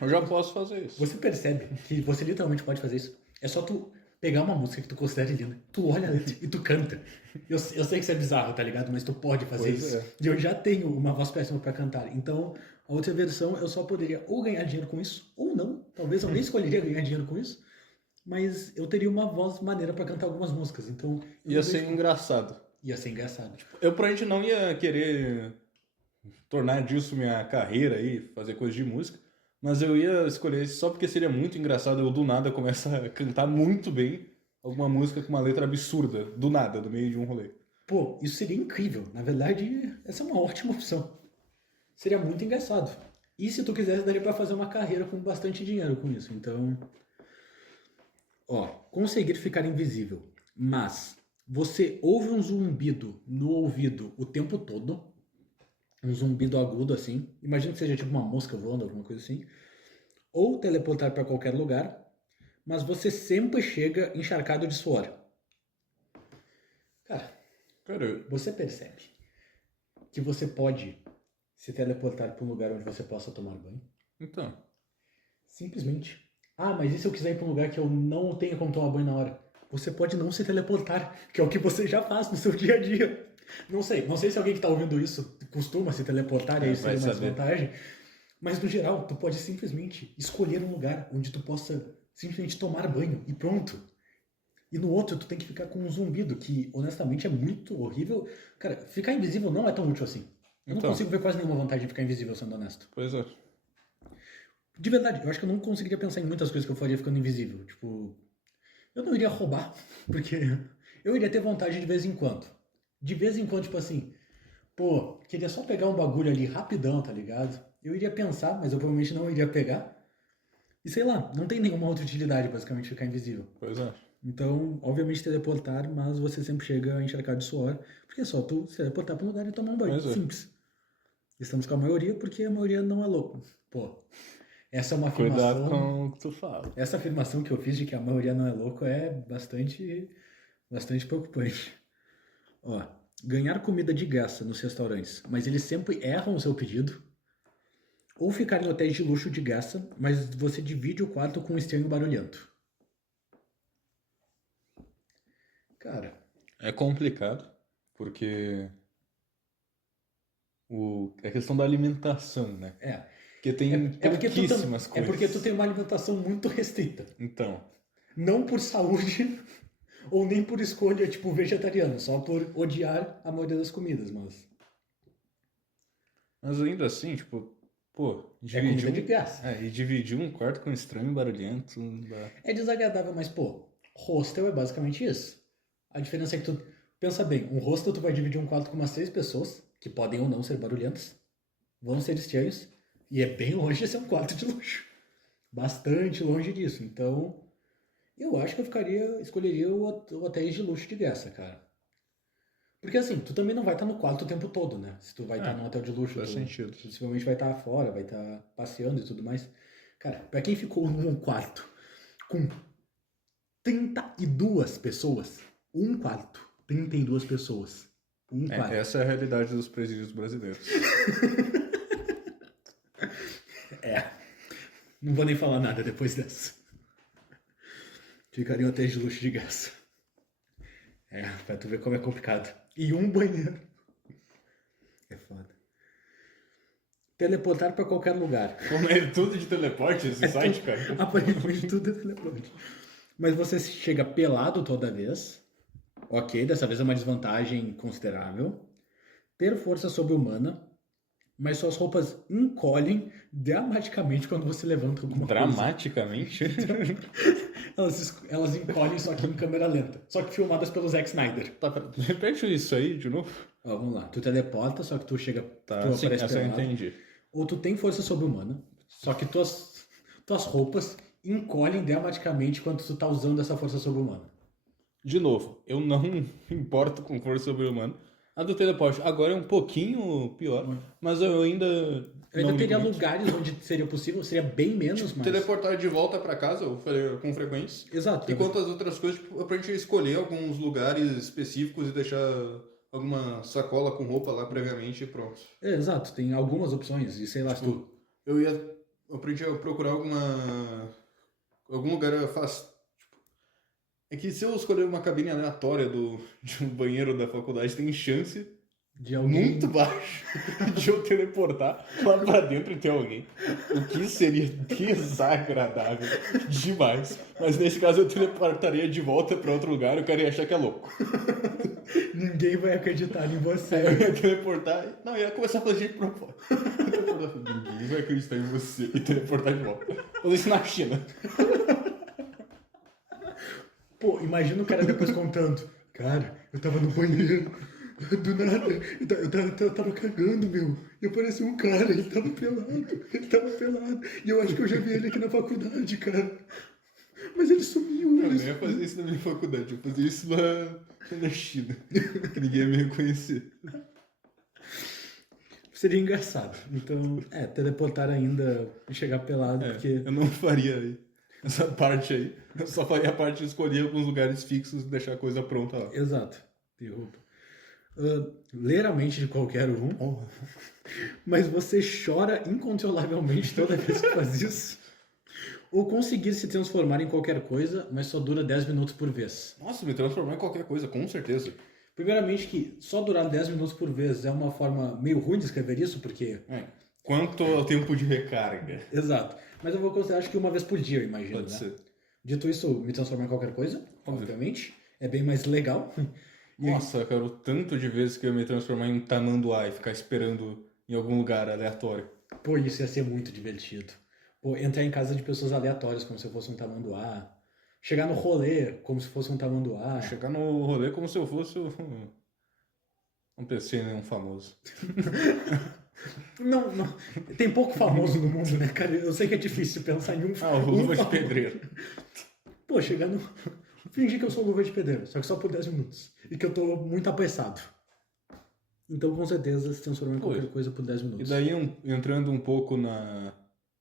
Eu já posso fazer isso. você percebe que você literalmente pode fazer isso. É só tu pegar uma música que tu considere linda, tu olha a letra e tu canta. Eu sei que isso é bizarro, tá ligado? Mas tu pode fazer Pois isso. é. E eu já tenho uma voz péssima pra cantar. Então, a outra versão eu só poderia ou ganhar dinheiro com isso, ou não. Talvez eu nem escolheria ganhar dinheiro com isso. Mas eu teria uma voz maneira pra cantar algumas músicas. Então, eu Ia não ser vejo- engraçado. ia ser engraçado. Tipo, Eu provavelmente não ia querer tornar disso minha carreira aí, fazer coisa de música, mas eu ia escolher esse só porque seria muito engraçado eu do nada começar a cantar muito bem alguma música com uma letra absurda, do nada, no meio de um rolê. pô, isso seria incrível. Na verdade, essa é uma ótima opção. Seria muito engraçado. E se tu quisesse, daria pra fazer uma carreira com bastante dinheiro com isso. Então, ó, conseguir ficar invisível, mas você ouve um zumbido no ouvido o tempo todo, um zumbido agudo assim, imagina que seja tipo uma mosca voando, alguma coisa assim, ou teleportar pra qualquer lugar, mas você sempre chega encharcado de suor. Cara, Cara, você percebe que você pode se teleportar para um lugar onde você possa tomar banho? então, Simplesmente. Ah, mas e se eu quiser ir para um lugar que eu não tenha como tomar banho na hora? Você pode não se teleportar, que é o que você já faz no seu dia a dia. Não sei se alguém que está ouvindo isso costuma se teleportar e aí vai seria uma saber. desvantagem. Mas no geral, tu pode simplesmente escolher um lugar onde tu possa simplesmente tomar banho e pronto. E no outro tu tem que ficar com um zumbido, que honestamente é muito horrível. Cara, ficar invisível não é tão útil assim. Eu não Então. consigo ver quase nenhuma vantagem de ficar invisível, sendo honesto. Pois é. De verdade, eu acho que eu não conseguiria pensar em muitas coisas que eu faria ficando invisível. Tipo, eu não iria roubar, porque eu iria ter vontade de vez em quando. De vez em quando, tipo assim, pô, queria só pegar um bagulho ali rapidão, tá ligado? Eu iria pensar, mas eu provavelmente não iria pegar. E sei lá, não tem nenhuma outra utilidade, basicamente, ficar invisível. Pois é. Então, obviamente teleportar, mas você sempre chega encharcado de suor, porque é só tu se teleportar para um lugar e tomar um banho. Pois é. Simples. Estamos com a maioria porque a maioria não é louco. Pô, essa é uma afirmação. Cuidado com o que tu fala. Essa afirmação que eu fiz de que a maioria não é louco é bastante preocupante. Ó, ganhar comida de graça nos restaurantes, mas eles sempre erram o seu pedido. Ou ficar em hotéis de luxo de graça, mas você divide o quarto com um estranho barulhento. Cara, É complicado, porque é questão da alimentação, né? é. Porque tem porque pouquíssimas coisas. é porque tu tem uma alimentação muito restrita. Então, Não por saúde ou nem por escolha, tipo, vegetariano, só por odiar a maioria das comidas, mas mas ainda assim, tipo, pô, é comida de graça. e dividir um quarto com um estranho barulhento. É desagradável, mas, pô, hostel é basicamente isso. A diferença é que tu, pensa bem, um hostel tu vai dividir um quarto com umas 3 pessoas, que podem ou não ser barulhentas, vão ser estranhos, e é bem longe de ser um quarto de luxo. Bastante longe disso. Então, eu acho que eu escolheria o hotéis de luxo de graça, cara. Porque assim, tu também não vai estar no quarto o tempo todo, né? Se tu vai estar num hotel de luxo, faz tu sentido. possivelmente vai estar fora, vai estar passeando e tudo mais. Cara, pra quem ficou num quarto com 32 pessoas, Um quarto. 32 pessoas. Um quarto. Essa é a realidade dos presídios brasileiros. Não vou nem falar nada depois dessa. Ficariam até de luxo de gás. Pra tu ver como é complicado. E um banheiro. É foda. Teleportar pra qualquer lugar. Como é tudo de teleporte esse site, cara? Aparentemente tudo é teleporte. Mas você chega pelado toda vez. Ok, dessa vez é uma desvantagem considerável. Ter força sobre-humana. Mas suas roupas encolhem dramaticamente quando você levanta alguma Dramaticamente? coisa. Elas encolhem só que em câmera lenta. Só que filmadas pelo Zack Snyder. Tá, repete isso aí de novo. Ó, vamos lá. Tu teleporta, só que tu chega... Tá, tu sim, aparece essa eu pelado. entendi. Ou tu tem força sobre-humana, só que tuas roupas encolhem dramaticamente quando tu tá usando essa força sobre-humana. De novo, eu não me importo com força sobre-humana. A do teleporte agora é um pouquinho pior, mas eu ainda Eu ainda não teria ligo muito. lugares onde seria possível, seria bem menos, mas... Teleportar de volta pra casa, eu falei com frequência. Exato. Enquanto as outras coisas, tipo, pra gente escolher alguns lugares específicos e deixar alguma sacola com roupa lá previamente e pronto. Exato, tem algumas opções, e sei lá, se tu... Eu aprendi a procurar algum lugar afastado. É que se eu escolher uma cabine aleatória de um banheiro da faculdade, tem chance De alguém... muito baixa de eu teleportar lá pra dentro e ter alguém. O que seria desagradável demais. Mas nesse caso eu teleportaria de volta pra outro lugar e o cara ia achar que é louco. Ninguém vai acreditar em você. Eu ia teleportar. Não, ia começar a fazer gente pra fora. Ninguém vai acreditar em você e teleportar de volta. Fazer isso na China. Pô, imagina o cara depois contando. Cara, eu tava no banheiro, do nada, eu tava cagando, meu. E apareceu um cara, ele tava pelado. E eu acho que eu já vi ele aqui na faculdade, cara. Mas ele sumiu. Eu não ia fazer isso na minha faculdade, eu ia fazer isso na China. Que ninguém ia me reconhecer. Seria engraçado. Então, teleportar ainda e chegar pelado, porque... Eu não faria essa parte aí. Eu só faria a parte de escolher alguns lugares fixos e deixar a coisa pronta lá. Exato. Derruba. Ler a mente de qualquer um. Mas você chora incontrolavelmente toda vez que faz isso. Ou conseguir se transformar em qualquer coisa, mas só dura 10 minutos por vez. Nossa, me transformar em qualquer coisa, com certeza. Primeiramente que só durar 10 minutos por vez é uma forma meio ruim de escrever isso, porque... Quanto ao tempo de recarga? Exato. Mas eu vou considerar, acho que uma vez por dia, eu imagino, Pode né? ser. Dito isso, me transformar em qualquer coisa, obviamente. É bem mais legal. Nossa, eu quero tanto de vezes que eu me transformar em um tamanduá e ficar esperando em algum lugar aleatório. Pô, isso ia ser muito divertido. Pô, entrar em casa de pessoas aleatórias como se eu fosse um tamanduá. Chegar no rolê como se fosse um tamanduá. Chegar no rolê como se eu fosse um PC, né? Um famoso. Não. Tem pouco famoso no mundo, né, cara? Eu sei que é difícil pensar em um O Luva de famoso. Pedreiro. Pô, chegar no... Fingir que eu sou luva de pedreiro, só que só por 10 minutos. E que eu tô muito apressado. Então, com certeza, se transformar em qualquer coisa por 10 minutos. E daí, entrando um pouco na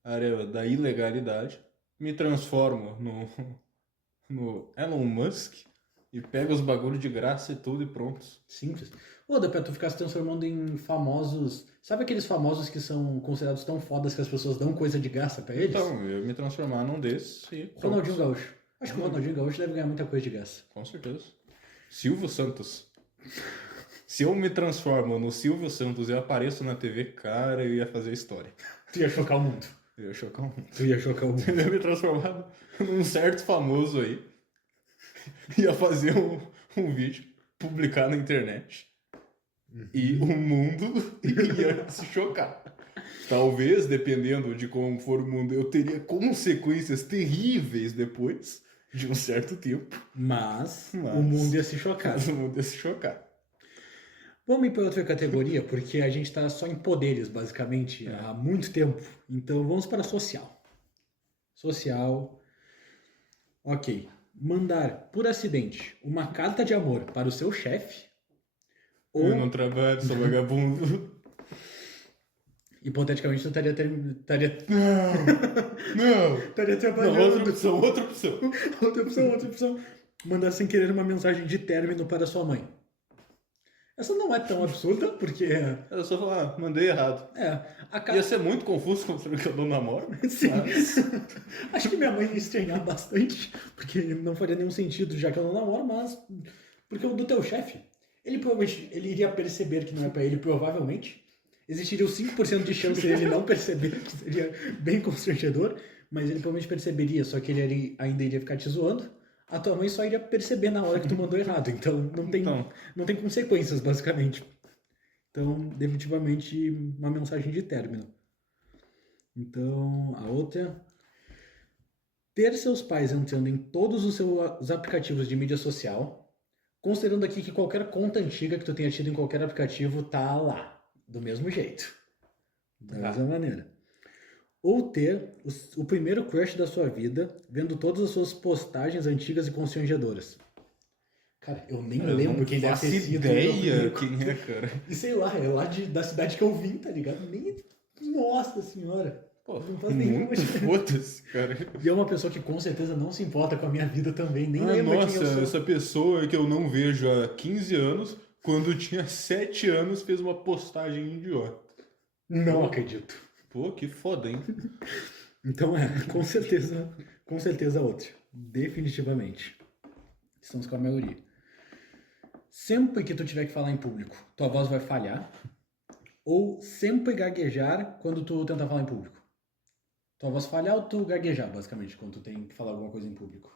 área da ilegalidade, me transformo no Elon Musk e pego os bagulhos de graça e tudo e pronto. Simples. Ou dá pra tu ficar se transformando em famosos... Sabe aqueles famosos que são considerados tão fodas que as pessoas dão coisa de graça pra eles? Então, eu me transformar num desses e pronto. Ronaldinho Gaúcho. Acho que o Ronaldinho Gaúcho deve ganhar muita coisa de graça. Com certeza. Silvio Santos. Se eu me transformo no Silvio Santos e apareço na TV, cara, eu ia fazer história. Tu ia chocar o mundo. Eu ia chocar um. Tu ia chocar o mundo. Eu ia me transformar num certo famoso aí. Ia fazer um vídeo, publicar na internet. E o mundo ia se chocar. Talvez, dependendo de como for o mundo, eu teria consequências terríveis depois de um certo tempo. Mas o mundo ia se chocar. O mundo ia se chocar. Vamos ir para outra categoria, porque a gente está só em poderes, basicamente, há muito tempo. Então vamos para social. Social. Ok. Mandar, por acidente, uma carta de amor para o seu chefe. Eu Ou, não trabalho, sou vagabundo. hipoteticamente, tu estaria Não! estaria Não, trabalhando. outra opção. Outra opção. mandar sem querer uma mensagem de término para sua mãe. Essa não é tão absurda, porque... Era só falar, mandei errado. Ia ser muito confuso considerando que eu não namoro. Sim. Mas... Acho que minha mãe ia estranhar bastante, porque não faria nenhum sentido, já que eu não namoro, mas... Porque o do teu chefe, ele provavelmente ele iria perceber que não é pra ele, provavelmente. Existiria os 5% de chance dele não perceber, que seria bem constrangedor, mas ele provavelmente perceberia, só que ele ainda iria ficar te zoando. A tua mãe só iria perceber na hora que tu mandou errado, então não tem consequências, basicamente. Então, definitivamente, uma mensagem de término. Então, a outra... Ter seus pais entrando em todos os seus aplicativos de mídia social, considerando aqui que qualquer conta antiga que tu tenha tido em qualquer aplicativo tá lá, do mesmo jeito. Da mesma maneira. Ou ter o primeiro crush da sua vida, vendo todas as suas postagens antigas e constrangedoras. Cara, eu nem lembro quem deve ter sido. Ideia quem é, cara. E sei lá, é lá da cidade que eu vim, tá ligado? Nem... Nossa senhora. Pô, não faz nenhuma muito foda-se, cara. E é uma pessoa que com certeza não se importa com a minha vida também, nem lembra quem eu Nossa, sou. essa pessoa que eu não vejo há 15 anos, quando tinha 7 anos, fez uma postagem idiota. Não acredito. Pô, que foda, hein? Então com certeza outra. Definitivamente. Estamos com a maioria. Sempre que tu tiver que falar em público, tua voz vai falhar. Ou sempre gaguejar quando tu tentar falar em público. Tua voz falhar ou tu gaguejar, basicamente, quando tu tem que falar alguma coisa em público.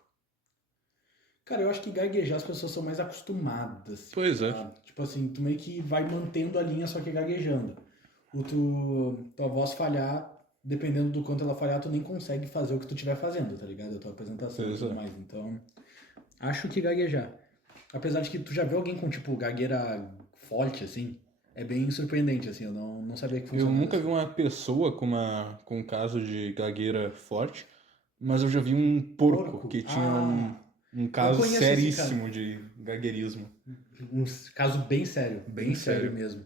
Cara, eu acho que gaguejar as pessoas são mais acostumadas. Pois é. Tá? Tipo assim, tu meio que vai mantendo a linha, só que gaguejando. Tua voz falhar, dependendo do quanto ela falhar, tu nem consegue fazer o que tu estiver fazendo, tá ligado? A tua apresentação e tudo mais. Então, acho que gaguejar. Apesar de que tu já viu alguém com, tipo, gagueira forte, assim, é bem surpreendente, assim, eu não sabia que funcionava. Eu nunca vi uma pessoa com um caso de gagueira forte, mas eu já vi um porco que tinha um caso seríssimo de gagueirismo. Um caso bem sério, bem sério mesmo.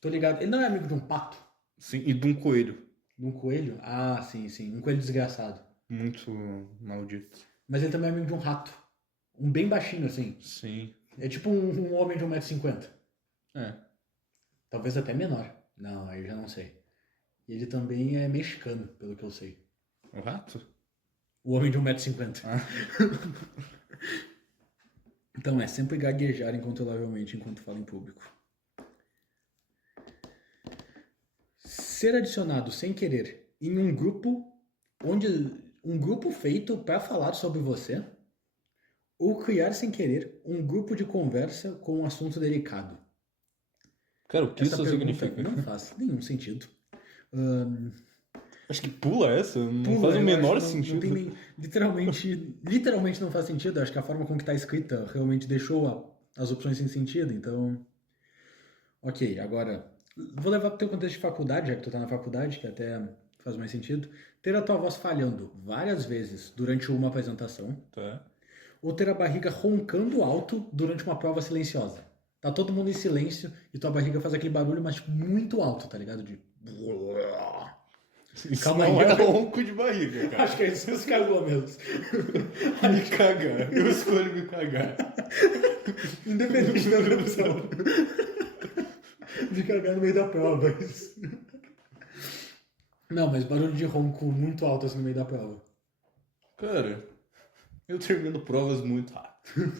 Tô ligado. Ele não é amigo de um pato? Sim, e de um coelho. De um coelho? Ah, sim. Um coelho desgraçado. Muito maldito. Mas ele também é amigo de um rato. Um bem baixinho, assim. Sim. É tipo um homem de 1,50 m. É. Talvez até menor. Não, aí eu já não sei. E ele também é mexicano, pelo que eu sei. O rato? O homem de 1,50 m. Então sempre gaguejar incontrolavelmente enquanto fala em público. Ser adicionado sem querer em um grupo feito para falar sobre você, ou criar sem querer um grupo de conversa com um assunto delicado. Cara, o que Essa isso pergunta significa? não faz nenhum sentido. Acho que pula essa, não Pula, faz o eu menor acho, sentido. Não tem literalmente não faz sentido. Acho que a forma com que está escrita realmente deixou as opções sem sentido. Então, ok, agora vou levar para o teu contexto de faculdade, já que tu tá na faculdade, que até faz mais sentido. Ter a tua voz falhando várias vezes durante uma apresentação. Tá. Ou ter a barriga roncando alto durante uma prova silenciosa. Tá todo mundo em silêncio e tua barriga faz aquele barulho, mas tipo, muito alto, tá ligado? De... Isso Calma não aí, é eu- ronco de barriga, cara. Acho que é isso que os caras mesmo. Me cagar. Eu escolho me cagar. Independente da opção. De cagar no meio da prova. Isso. Não, mas barulho de ronco muito alto assim no meio da prova. Cara, eu termino provas muito rápido.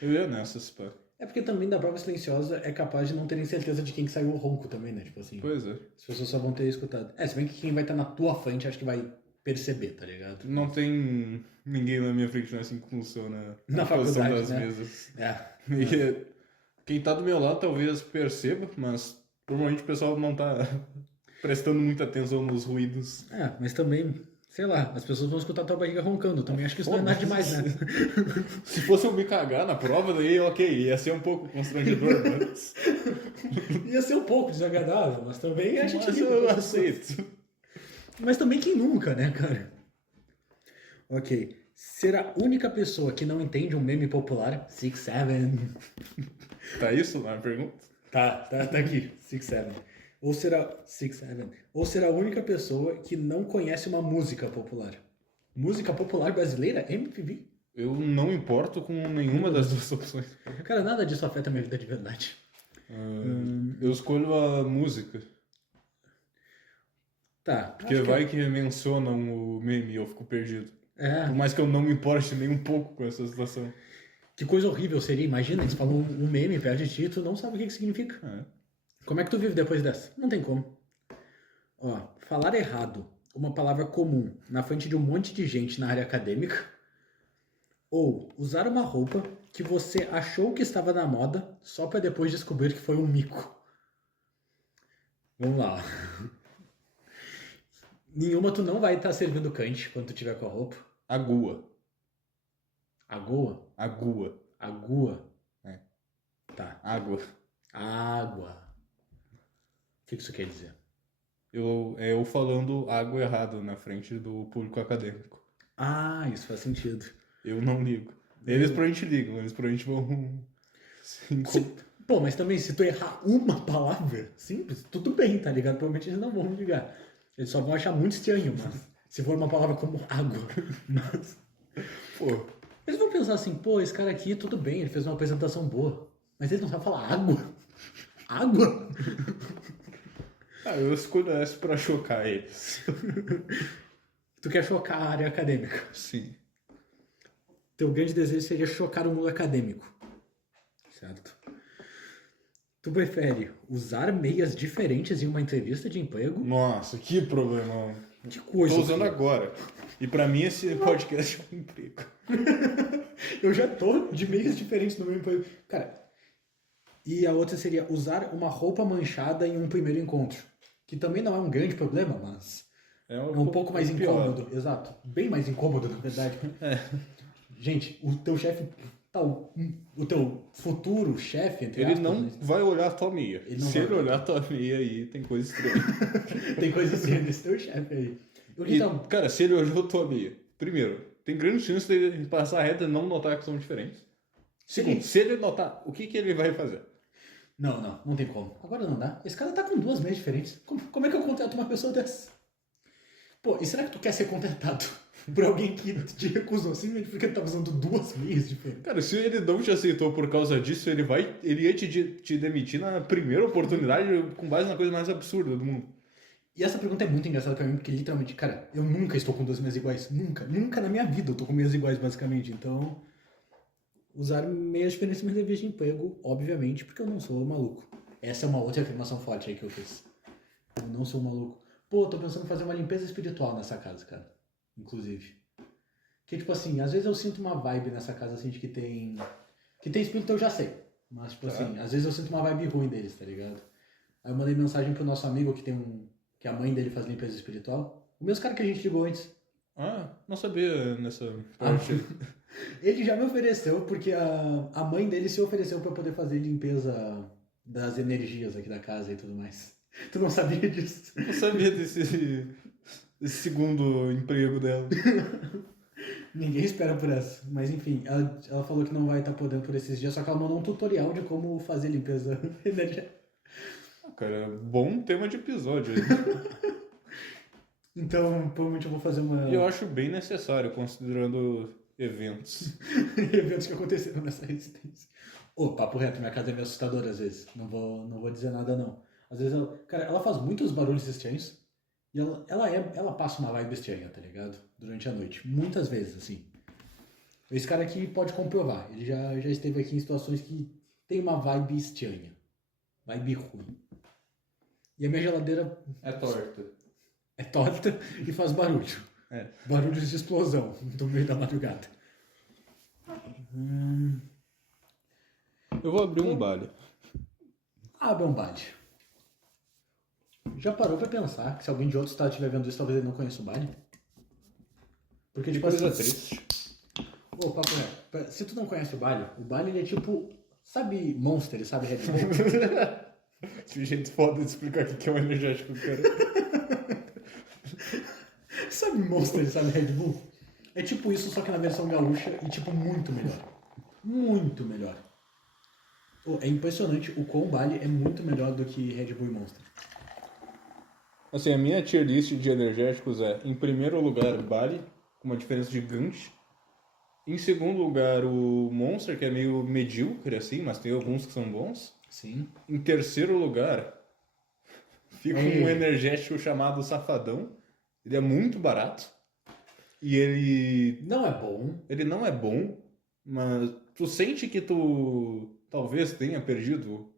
Eu ia nessas, pá. É porque também da prova silenciosa é capaz de não terem certeza de quem que saiu o ronco também, né? Tipo assim, Pois é. as pessoas só vão ter escutado. Se bem que quem vai estar na tua frente acho que vai perceber, tá ligado? Não tem ninguém na minha frente, não é assim que funciona Na a posição faculdade, das né? mesas. É. E quem tá do meu lado talvez perceba, mas provavelmente o pessoal não tá prestando muita atenção nos ruídos. Mas também, sei lá, as pessoas vão escutar tua barriga roncando. Também acho que isso não é nada demais, né? Se fosse eu me cagar na prova, daí ok, ia ser um pouco constrangedor, mas Ia ser um pouco desagradável, mas também a gente mas lida eu com essas coisas. aceito. Mas também quem nunca, né, cara? Ok. Ser a única pessoa que não entende um meme popular, 6'7". Tá isso na pergunta? Tá aqui, 6'7". Ou ser a 6'7". Ou ser a única pessoa que não conhece uma música popular. Música popular brasileira? MPB? Eu não me importo com nenhuma das duas opções. Cara, nada disso afeta a minha vida de verdade. Eu escolho a música. Tá. Porque acho que- vai que mencionam o meme e eu fico perdido. É. Por mais que eu não me importe nem um pouco com essa situação. Que coisa horrível seria, imagina, eles falam um meme perto de ti e tu não sabe o que significa. É. Como é que tu vive depois dessa? Não tem como. Ó, falar errado, uma palavra comum, na frente de um monte de gente na área acadêmica. Ou usar uma roupa que você achou que estava na moda só pra depois descobrir que foi um mico. Vamos lá. Nenhuma tu não vai estar servindo cante quando tu tiver com a roupa. Agua. Agua? Agua. Agua. É. Tá. Água. Água. O que isso quer dizer? Eu falando água errado na frente do público acadêmico. Ah, isso faz sentido. Eu não ligo. Eles provavelmente ligam, eles provavelmente vão se encontrar. Pô, mas também se tu errar uma palavra simples, tudo bem, tá ligado? Provavelmente eles não vão ligar. Eles só vão achar muito estranho, mas se for uma palavra como água. Mas Pô, eles vão pensar assim, pô, esse cara aqui, tudo bem, ele fez uma apresentação boa. Mas ele não sabe falar água. Água? eu escolho essa pra chocar eles. Tu quer chocar a área acadêmica. Sim. Teu grande desejo seria chocar o mundo acadêmico. Certo? Tu prefere usar meias diferentes em uma entrevista de emprego? Nossa, que problema. Que coisa. Tô usando agora. E pra mim esse podcast é um emprego. Eu já tô de meias diferentes no meu emprego. Cara, e a outra seria usar uma roupa manchada em um primeiro encontro. Que também não é um grande problema, mas é um pouco mais pior. incômodo. Exato. Bem mais incômodo, na verdade. Gente, o teu chefe, o teu futuro chefe, entre Ele aspas, não né? vai olhar a tua meia. Ele não Se vai ele olhar a tua meia aí, tem coisa estranha. Tem coisa assim desse teu chefe aí. Então, Cara, se ele olhou a tua meia, primeiro, tem grande chance de ele passar reto e não notar que são diferentes. Segundo, se ele notar, o que ele vai fazer? não tem como. Agora não dá. Esse cara tá com duas meias diferentes. Como é que eu contrato uma pessoa dessa? Pô, e será que tu quer ser contratado por alguém que te recusou simplesmente porque tu tá usando duas meias diferentes? Cara, se ele não te aceitou por causa disso, ele ia te demitir na primeira oportunidade com base na coisa mais absurda do mundo. E essa pergunta é muito engraçada pra mim, porque literalmente, cara, eu nunca estou com duas meias iguais. Nunca. Nunca na minha vida eu tô com meias iguais, basicamente. Então, usar meias diferentes na entrevista de emprego, obviamente, porque eu não sou maluco. Essa é uma outra afirmação forte aí que eu fiz. Eu não sou maluco. Pô, tô pensando em fazer uma limpeza espiritual nessa casa, cara. Inclusive. Que, tipo assim, às vezes eu sinto uma vibe nessa casa, assim, de que tem espírito, eu já sei. Mas, tipo assim, às vezes eu sinto uma vibe ruim deles, tá ligado? Aí eu mandei mensagem pro nosso amigo que a mãe dele faz limpeza espiritual. O mesmo cara que a gente ligou antes. Ah, não sabia nessa parte. Ele já me ofereceu, porque a mãe dele se ofereceu pra eu poder fazer limpeza das energias aqui da casa e tudo mais. Tu não sabia disso? Não sabia desse segundo emprego dela. Ninguém espera por essa. Mas enfim, ela falou que não vai estar podendo por esses dias, só que ela mandou um tutorial de como fazer limpeza energética. Cara, bom tema de episódio aí. Então, provavelmente eu vou fazer uma... E eu acho bem necessário, considerando eventos. eventos que aconteceram nessa residência. Ô, papo reto, minha casa é meio assustadora às vezes. Não vou dizer nada, não. Às vezes, ela faz muitos barulhos estranhos. E ela passa uma vibe estranha, tá ligado? Durante a noite. Muitas vezes, assim. Esse cara aqui pode comprovar. Ele já esteve aqui em situações que tem uma vibe estranha. Vibe ruim. E a minha geladeira É torta. é torta e faz barulho. É. Barulhos de explosão no meio da madrugada. Eu vou abrir um baile. Abre um baile. Já parou pra pensar que se alguém de outro estado estiver vendo isso, talvez ele não conheça o baile? Porque, tipo Coisa assim... triste. Ô, papo reto. Se tu não conhece o baile ele é tipo... Sabe Monster, sabe Red Bull? Que jeito foda de explicar o que é um energético, cara. Sabe Monster, sabe Red Bull? É tipo isso, só que na versão gaúcha e tipo muito melhor. Muito melhor. Ô, é impressionante o quão baile é muito melhor do que Red Bull e Monster. Assim, a minha tier list de energéticos é, em primeiro lugar, Bali, com uma diferença gigante. Em segundo lugar, o Monster, que é meio medíocre, assim, mas tem alguns que são bons. Sim. Em terceiro lugar, fica Ei. um energético chamado Safadão. Ele é muito barato. E ele Não é bom. não é bom, mas tu sente que tu talvez tenha perdido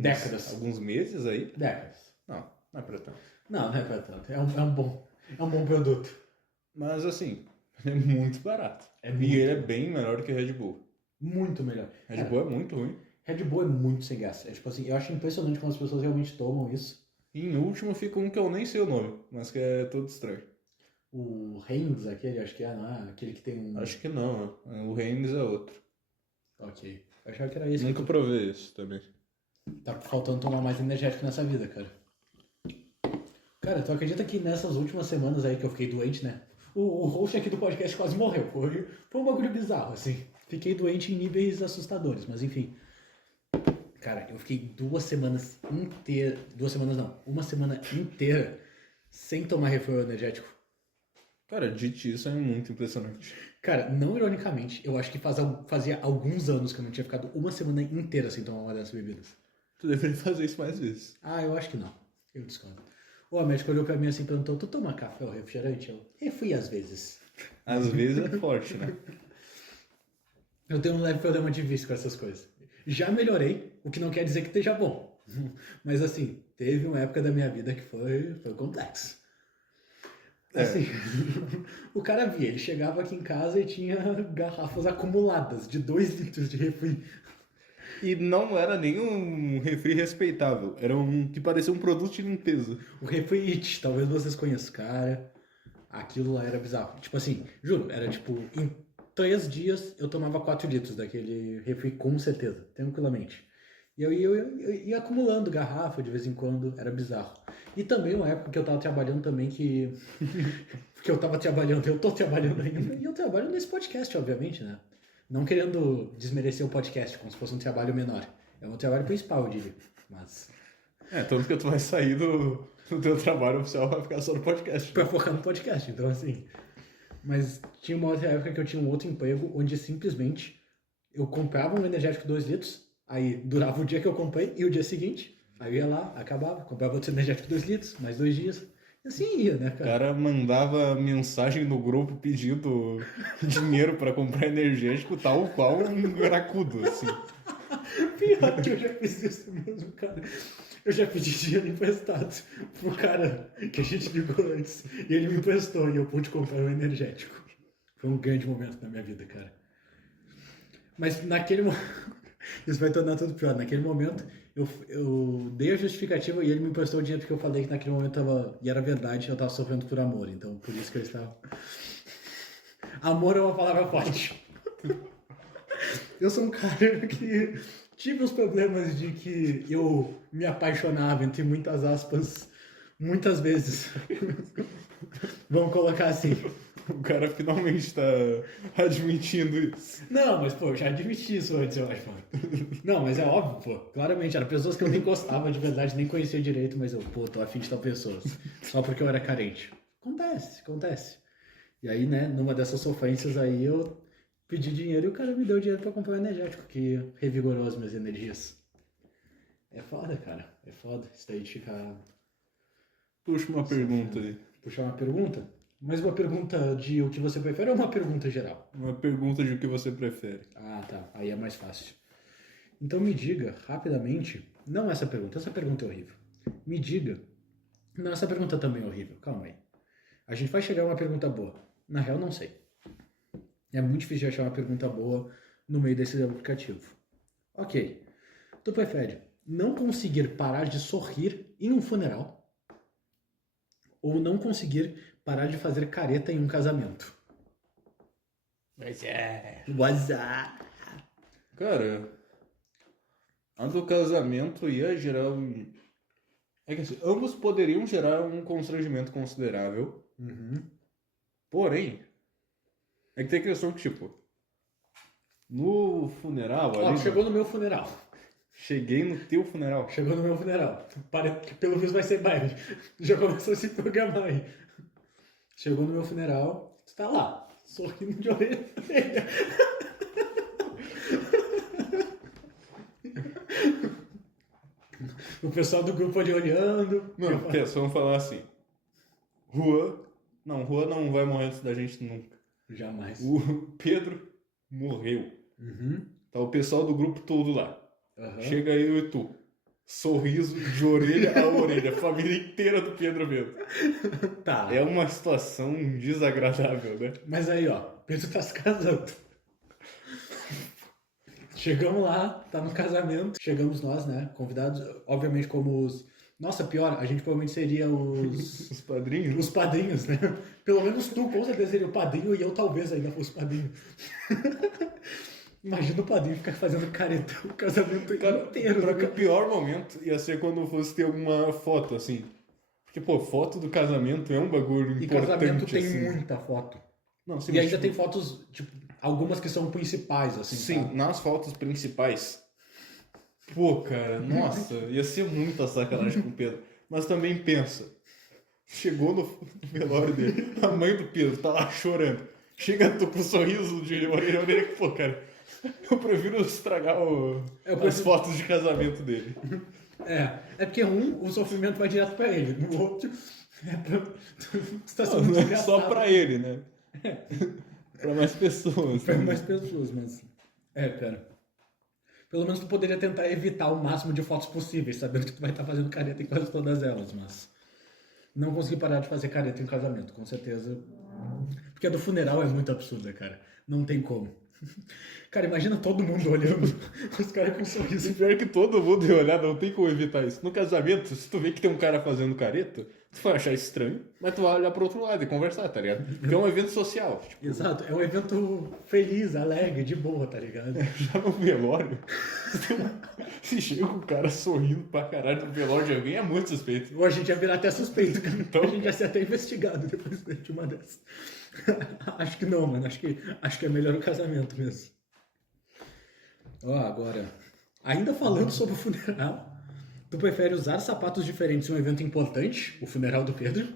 Décadas. alguns meses aí. Décadas. Não é pra tanto. Não é pra tanto. É um bom produto. Mas assim, ele é muito barato. É muito. E ele é bem melhor que Red Bull. Muito melhor. Red Bull é muito ruim. Red Bull é muito sem graça. É tipo assim, eu acho impressionante como as pessoas realmente tomam isso. E em último fica um que eu nem sei o nome, mas que é todo estranho. O Heinz, aquele, acho que é, não é? Aquele que tem um... Acho que não, o Reims é outro. Ok. Eu achava que era esse. Nunca provei isso também. Tá faltando tomar mais energético nessa vida, cara. Cara, tu acredita que nessas últimas semanas aí que eu fiquei doente, né? O host aqui do podcast quase morreu. Foi um bagulho bizarro, assim. Fiquei doente em níveis assustadores, mas enfim. Cara, eu fiquei 2 semanas inteiras... 2 semanas não. Uma semana inteira sem tomar refil energético. Cara, dito isso é muito impressionante. Cara, não ironicamente, eu acho que fazia alguns anos que eu não tinha ficado uma semana inteira sem tomar uma dessas bebidas. Tu deveria fazer isso mais vezes. Ah, eu acho que não. Eu discordo. O médico olhou pra mim assim e perguntou: tu toma café ou refrigerante? Eu fui às vezes. Às vezes é forte, né? Eu tenho um leve problema de vício com essas coisas. Já melhorei, o que não quer dizer que esteja bom. Mas assim, teve uma época da minha vida que foi complexo. Assim, o cara via, ele chegava aqui em casa e tinha garrafas acumuladas de 2 litros de refri. E não era nenhum refri respeitável. Era um que parecia um produto de limpeza. O refri It, talvez vocês conheçam, cara. Aquilo lá era bizarro. Tipo assim, juro, era tipo, em 3 dias eu tomava 4 litros daquele refri com certeza, tranquilamente. E eu ia acumulando garrafa de vez em quando, era bizarro. E também uma época que eu tava trabalhando também que eu tô trabalhando ainda, e eu trabalho nesse podcast, obviamente, né? Não querendo desmerecer o podcast como se fosse um trabalho menor. É um trabalho principal, eu diria. Mas... tanto que tu vai sair do teu trabalho oficial, vai ficar só no podcast. pra focar no podcast, então assim... Mas tinha uma outra época que eu tinha um outro emprego onde simplesmente eu comprava um energético 2 litros, aí durava o dia que eu comprei e o dia seguinte, aí eu ia lá, acabava, comprava outro energético 2 litros, mais 2 dias. E assim ia, né, O cara? cara mandava mensagem no grupo pedindo dinheiro pra comprar energético, tal qual um cracudo, assim. Pior que eu já fiz isso mesmo, cara. Eu já pedi dinheiro emprestado pro cara que a gente ligou antes. E ele me emprestou e eu pude comprar um energético. Foi um grande momento na minha vida, cara. Mas naquele momento... Isso vai tornar tudo pior. Naquele momento, eu dei a justificativa e ele me emprestou o dinheiro porque eu falei que naquele momento tava... E era verdade, eu tava sofrendo por amor. Então, por isso que eu estava... Amor é uma palavra forte. Eu sou um cara que tive os problemas de que eu me apaixonava, entre muitas aspas, muitas vezes. Vamos colocar assim. O cara finalmente tá admitindo isso. Não, mas pô, eu já admiti isso antes, eu acho. Não, mas é óbvio, pô. Claramente, eram pessoas que eu nem gostava de verdade, nem conhecia direito, mas eu, pô, tô afim de tal pessoa. Só porque eu era carente. Acontece. E aí, né, numa dessas sofrências aí, eu pedi dinheiro e o cara me deu dinheiro pra comprar um energético que revigorou as minhas energias. É foda, cara. É foda. Isso daí de ficar... Puxa uma pergunta aí. Puxar uma pergunta? Mas uma pergunta de o que você prefere ou uma pergunta geral? Uma pergunta de o que você prefere. Ah, tá. Aí é mais fácil. Então me diga, rapidamente... Não essa pergunta é horrível. Me diga... Não, essa pergunta também é horrível. Calma aí. A gente vai chegar a uma pergunta boa. Na real, não sei. É muito difícil de achar uma pergunta boa no meio desse aplicativo. Ok. Tu prefere não conseguir parar de sorrir em um funeral ou não conseguir parar de fazer careta em um casamento? Mas é... WhatsApp. Cara, a do casamento ia gerar um... É que assim, ambos poderiam gerar um constrangimento considerável. Porém, é que tem a questão que, tipo, no funeral... Ó, ali, chegou no meu funeral. Cheguei no teu funeral. Chegou no meu funeral. Pelo visto vai ser baile. Já começou a se programar aí. Chegou no meu funeral, tu tá lá. Sorrindo de orelha a orelha. O pessoal do grupo ali olhando. Não, pensa, vamos falar assim. Juan não vai morrer antes da gente nunca. Jamais. O Pedro morreu. Uhum. Tá o pessoal do grupo todo lá. Aham. Chega eu e tu. Sorriso de orelha a orelha. A família inteira do Pedro mesmo. Tá. É uma situação desagradável, né? Mas aí, ó, Pedro tá se casando. Chegamos lá, tá no casamento. Chegamos nós, né? Convidados, obviamente, como os. Nossa, pior, a gente provavelmente seria os. Os padrinhos. Os padrinhos, né? Pelo menos tu com certeza seria o padrinho e eu talvez ainda fosse padrinho. Imagina o padrinho ficar fazendo careta o casamento inteiro. Pra mim, o pior momento ia ser quando fosse ter alguma foto, assim. Porque, pô, foto do casamento é um bagulho E importante, casamento tem assim. muita foto. Não, sim, E mas, ainda tipo, tem fotos, tipo, algumas que são principais, assim. sim, tá? nas fotos principais. Pô, cara, nossa, ia ser muita sacanagem com o Pedro. Mas também pensa, chegou no velório dele, a mãe do Pedro tá lá chorando. Chega tu com um sorriso de orelha a orelha, que, pô, cara, eu prefiro estragar as fotos de casamento dele. É porque o sofrimento vai direto pra ele, no outro, situação muito Não é engraçada. só pra ele, né? Pra mais pessoas. Pra mais pessoas, mas... pera. Pelo menos tu poderia tentar evitar o máximo de fotos possíveis, sabendo que tu vai estar fazendo careta em quase todas elas, mas... Não consegui parar de fazer careta em casamento, com certeza. Porque a do funeral é muito absurda, cara. Não tem como. Cara, imagina todo mundo olhando, os caras com um sorriso. E pior que todo mundo ia olhar, não tem como evitar isso. No casamento, se tu vê que tem um cara fazendo careta, tu vai achar estranho, mas tu vai olhar pro outro lado e conversar, tá ligado? Porque é um evento social. Tipo, Exato, é um evento feliz, alegre, de boa, tá ligado? já no velório, se chega um cara sorrindo pra caralho no velório de alguém, é muito suspeito. Ou a gente ia virar até suspeito, cara. Então, A gente ia ser até investigado depois de uma dessas. Acho que não, mano. Acho que é melhor o casamento mesmo. Ó, agora. Ainda falando sobre o funeral, tu prefere usar sapatos diferentes em um evento importante, o funeral do Pedro,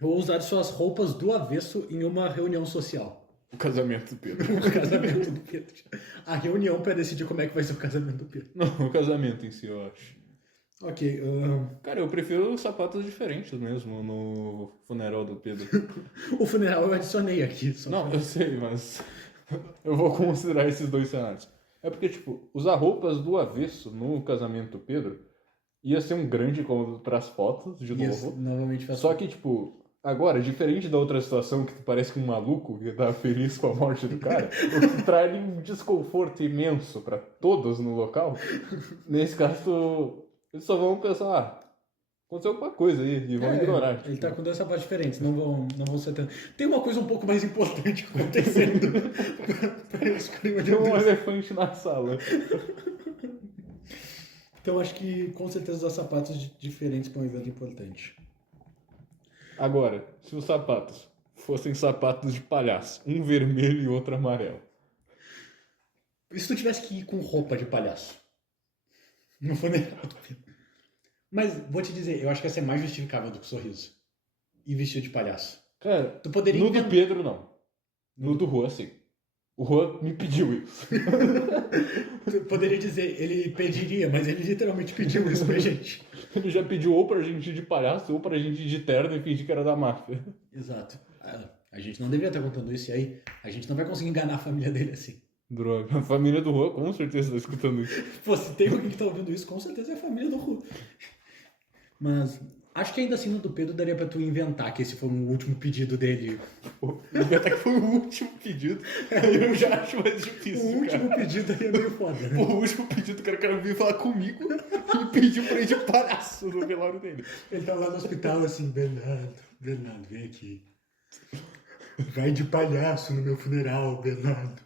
ou usar suas roupas do avesso em uma reunião social? O casamento do Pedro. O casamento do Pedro. A reunião pra decidir como é que vai ser o casamento do Pedro. Não, o casamento em si, eu acho. Ok. Cara, eu prefiro sapatos diferentes mesmo no funeral do Pedro. O funeral eu adicionei aqui. Só Não, pra- eu sei, mas eu vou considerar esses dois cenários. É porque, tipo, usar roupas do avesso no casamento do Pedro ia ser um grande incômodo pras fotos, de Isso, novo. novamente faço. Só que, tipo, agora, diferente da outra situação que tu parece que um maluco que tá feliz com a morte do cara, o que traz um desconforto imenso pra todos no local, nesse caso, eles só vão pensar, aconteceu alguma coisa aí, e vão ignorar. Ele tá com dois sapatos diferentes, não vão ser tanto. Tem uma coisa um pouco mais importante acontecendo pra eles ficarem Tem um olhando isso. elefante na sala. Então acho que com certeza usar sapatos diferentes pra um evento importante. Agora, se os sapatos fossem sapatos de palhaço, um vermelho e outro amarelo. E se tu tivesse que ir com roupa de palhaço? No funeral do Pedro. Mas vou te dizer, eu acho que ia ser mais justificável do que sorriso. E vestido de palhaço. Cara, Tu poderia no do inventar- Pedro não. No do Juan, sim. O Juan me pediu isso. Tu poderia dizer, ele pediria, mas ele literalmente pediu isso pra gente. Ele já pediu ou pra gente ir de palhaço ou pra gente ir de terno e fingir que era da máfia. Exato. A gente não deveria estar contando isso, e aí a gente não vai conseguir enganar a família dele assim. Droga. A família do Juan com certeza tá escutando isso. Pô, se tem alguém que tá ouvindo isso, com certeza é a família do Ru. Mas acho que ainda assim no do Pedro daria pra tu inventar que esse foi um último pedido dele. Pô, até que foi o último pedido. Eu já acho mais difícil, O último pedido aí é meio foda, né? Pô, o último pedido, que o cara veio falar comigo e pediu pra ir de palhaço no velório dele. Ele tá lá no hospital assim, Bernardo, vem aqui. Vai de palhaço no meu funeral, Bernardo.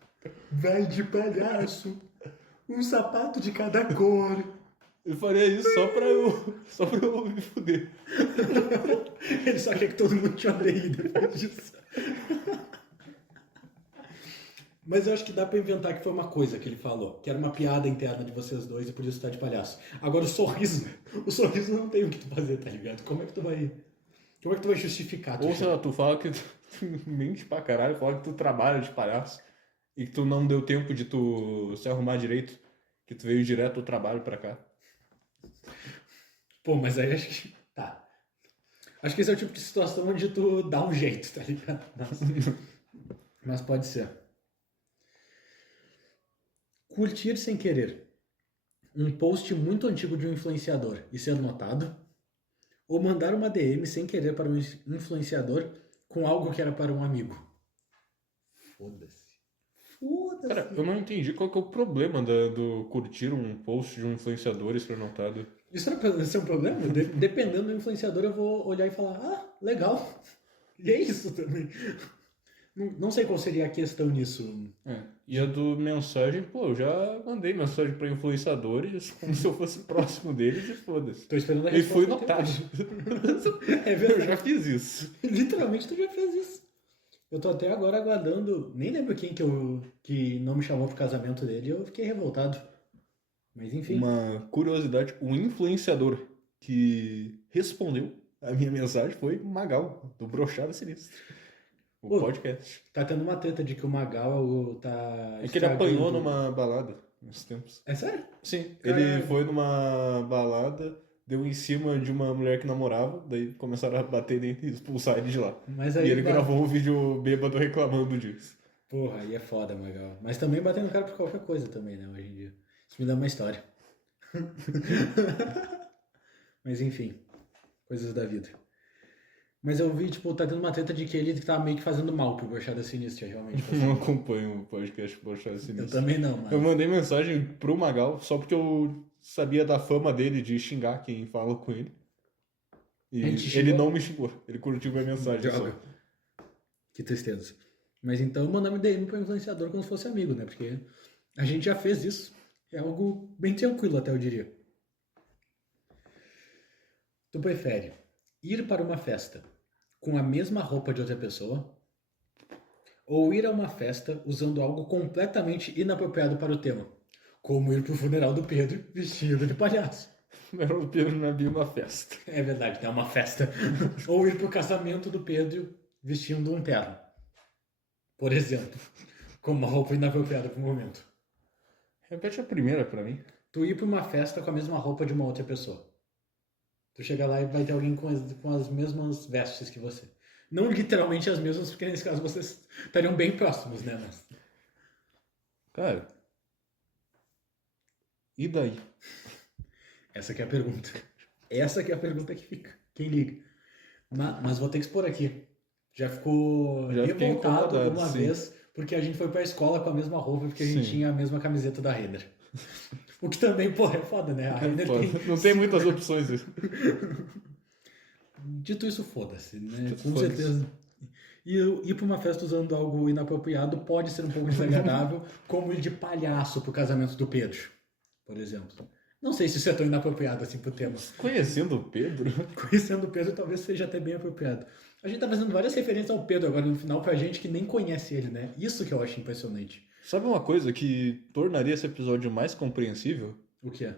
Vai de palhaço. Um sapato de cada cor. Eu faria isso só pra eu me fuder. Ele só quer que todo mundo te odeie depois disso. Mas eu acho que dá pra inventar que foi uma coisa que ele falou, que era uma piada interna de vocês dois e por isso tá de palhaço. Agora o sorriso não tem o que tu fazer, tá ligado? Como é que tu vai justificar? Ou sei lá, tu fala que mente pra caralho, fala que tu trabalha de palhaço e que tu não deu tempo de tu se arrumar direito, que tu veio direto do trabalho pra cá. Pô, mas aí acho que. Tá. Acho que esse é o tipo de situação onde tu dá um jeito, tá ligado? Mas pode ser. Curtir sem querer um post muito antigo de um influenciador e ser notado, ou mandar uma DM sem querer para um influenciador com algo que era para um amigo. Foda-se. Cara, eu não entendi qual que é o problema do curtir um post de um influenciador e ser notado. Isso é um problema? Dependendo do influenciador, eu vou olhar e falar, ah, legal. E é isso também. Não sei qual seria a questão nisso. E a do mensagem, pô, eu já mandei mensagem pra influenciadores como se eu fosse próximo deles e foda-se. Tô esperando a E resposta. fui até notado. hoje. É Eu verdade. já fiz isso. Literalmente tu já fez isso. Eu tô até agora aguardando. Nem lembro quem que não me chamou pro casamento dele e eu fiquei revoltado. Mas enfim. Uma curiosidade, o influenciador que respondeu a minha mensagem foi o Magal, do Brochada Sinistra. O Pô, podcast. Tá tendo uma treta de que o Magal tá. É que ele apanhou numa balada nesses tempos. É sério? Sim, Caralho. ele foi numa balada, deu em cima de uma mulher que namorava, daí começaram a bater nele e expulsar ele de lá. Mas aí E ele vai- gravou um vídeo bêbado reclamando disso. Porra, aí é foda, Magal. Mas também batendo no cara por qualquer coisa também, né, hoje em dia. Isso me dá uma história. Mas enfim, coisas da vida. Mas eu vi, tipo, tá tendo uma treta de que ele tá meio que fazendo mal pro Brochada Sinistra, realmente. Não acompanho o podcast Brochada Eu Sinistra. também não, Eu mano. mandei mensagem pro Magal só porque eu sabia da fama dele de xingar quem fala com ele. E Ele te ele xingou? não me xingou, ele curtiu minha mensagem Droga. só. Que tristeza. Mas então mandar um DM pro influenciador como se fosse amigo, né? Porque a gente já fez isso. É algo bem tranquilo, até eu diria. Tu prefere ir para uma festa com a mesma roupa de outra pessoa ou ir a uma festa usando algo completamente inapropriado para o tema? Como ir pro funeral do Pedro vestido de palhaço. O Pedro não abriu uma festa. É verdade, é uma festa. Ou ir pro casamento do Pedro vestindo um terno. Por exemplo. Com uma roupa inapropriada pro momento. Repete a primeira pra mim. Tu ir pra uma festa com a mesma roupa de uma outra pessoa. Tu chega lá e vai ter alguém com as mesmas vestes que você. Não literalmente as mesmas, porque nesse caso vocês estariam bem próximos, né? Mas... Cara. E daí? Essa que é a pergunta. Essa que é a pergunta que fica. Quem liga? Mas vou ter que expor aqui. Já ficou Já fiquei revoltado incomodado, uma sim. vez porque a gente foi pra escola com a mesma roupa porque a gente Sim. tinha a mesma camiseta da Renner. O que também, porra, é foda, né? A Renner Pô, tem... não tem muitas opções. Dito isso, foda-se, né? Com Foda-se. certeza. E ir pra uma festa usando algo inapropriado pode ser um pouco desagradável, como ir de palhaço pro casamento do Pedro, por exemplo. Não sei se isso é tão inapropriado assim pro tema. Conhecendo o Pedro, Conhecendo o Pedro, talvez seja até bem apropriado. A gente tá fazendo várias referências ao Pedro agora no final pra gente que nem conhece ele, né? Isso que eu acho impressionante. sabe uma coisa que tornaria esse episódio mais compreensível? O que é?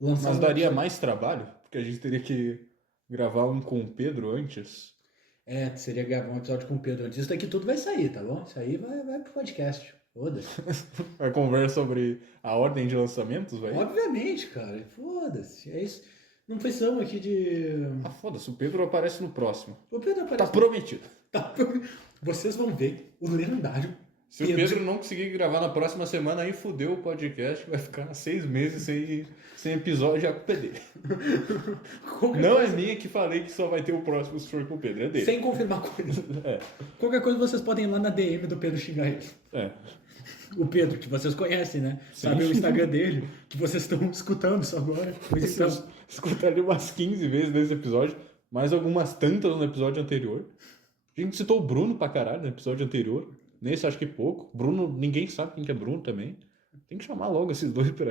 Lançar Mas um daria episódio- mais trabalho? Porque a gente teria que gravar um com o Pedro antes. É, seria gravar um episódio com o Pedro antes. Isso daqui tudo vai sair, tá bom? Isso aí vai pro podcast. Foda-se. A conversa sobre a ordem de lançamentos, velho. Obviamente, cara. Foda-se. É isso. Não precisamos aqui de. Ah, foda-se, o Pedro aparece no próximo. O Pedro Tá aparece. prometido. Tá. Vocês vão ver o lendário. Se o Pedro não conseguir gravar na próxima semana, aí fudeu o podcast, vai ficar 6 meses sem episódio, a culpa é dele. Qualquer Não é coisa- minha que falei que só vai ter o próximo se for com o Pedro, é dele. Sem confirmar coisa. É, Qualquer coisa vocês podem ir lá na DM do Pedro xingar ele. é. O Pedro, que vocês conhecem, né? Sim. Sabe o Instagram dele, que vocês estão escutando isso agora. Pois então, Vocês escutaram umas 15 vezes nesse episódio, mais algumas tantas no episódio anterior. A gente citou o Bruno pra caralho no episódio anterior. Nesse acho que pouco. Bruno, ninguém sabe quem que é Bruno também. Tem que chamar logo esses dois pra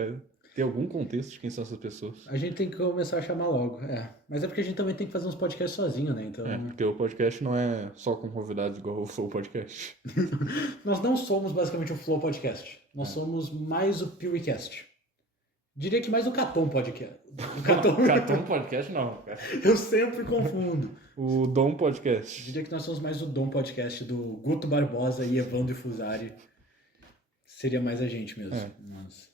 ter algum contexto de quem são essas pessoas. a gente tem que começar a chamar logo. É. Mas é porque a gente também tem que fazer uns podcasts sozinho, né? Então, É, porque o podcast não é só com convidados igual o Flow Podcast. nós não somos basicamente o Flow Podcast. Nós somos mais o PeeWeeCast. Diria que mais o Caton Podcast. O Caton. Caton Podcast não, cara. Eu sempre confundo. O Dom Podcast. Diria que nós somos mais o Dom Podcast do Guto Barbosa e Evandro Fusari. Seria mais a gente mesmo. Mas...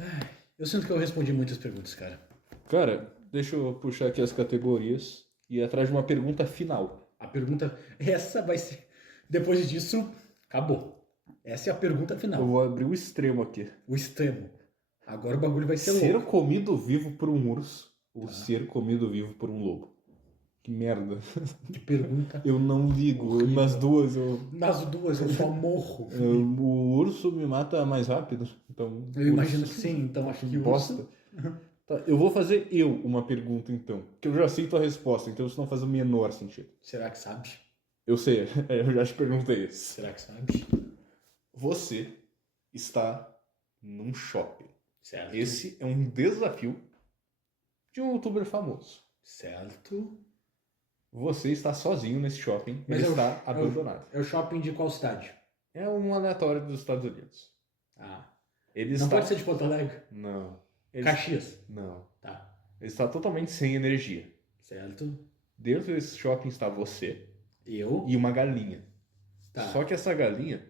Ai, eu sinto que eu respondi muitas perguntas, cara. Cara, deixa eu puxar aqui as categorias e ir atrás de uma pergunta final. A pergunta... Essa vai ser... Depois disso, acabou. Essa é a pergunta Eu final. vou abrir o extremo aqui. O extremo. Agora o bagulho vai ser Ser louco. comido vivo por um urso ou ser comido vivo por um lobo? Que merda. Que pergunta. Eu não ligo. Horrível. Nas duas eu... Nas duas eu só morro. O urso me mata mais rápido. Então, Eu imagino que sim, então acho que o bosta. urso... Tá, eu vou fazer uma pergunta então. Que eu já sei tua resposta, então isso não faz o menor sentido. Será que sabe? Eu sei, eu já te perguntei isso. Será que sabe? Você está num shopping. Certo. Esse é um desafio de um youtuber famoso. Certo. Você está sozinho nesse shopping, Mas ele é o- está abandonado. É o shopping de qual cidade? É um aleatório dos Estados Unidos. Ah. Ele Não está... pode ser de Porto Alegre? Não. Ele... Caxias. Não. Tá. Ele está totalmente sem energia. Certo. Dentro desse shopping está você Eu. e uma galinha. Tá. Só que essa galinha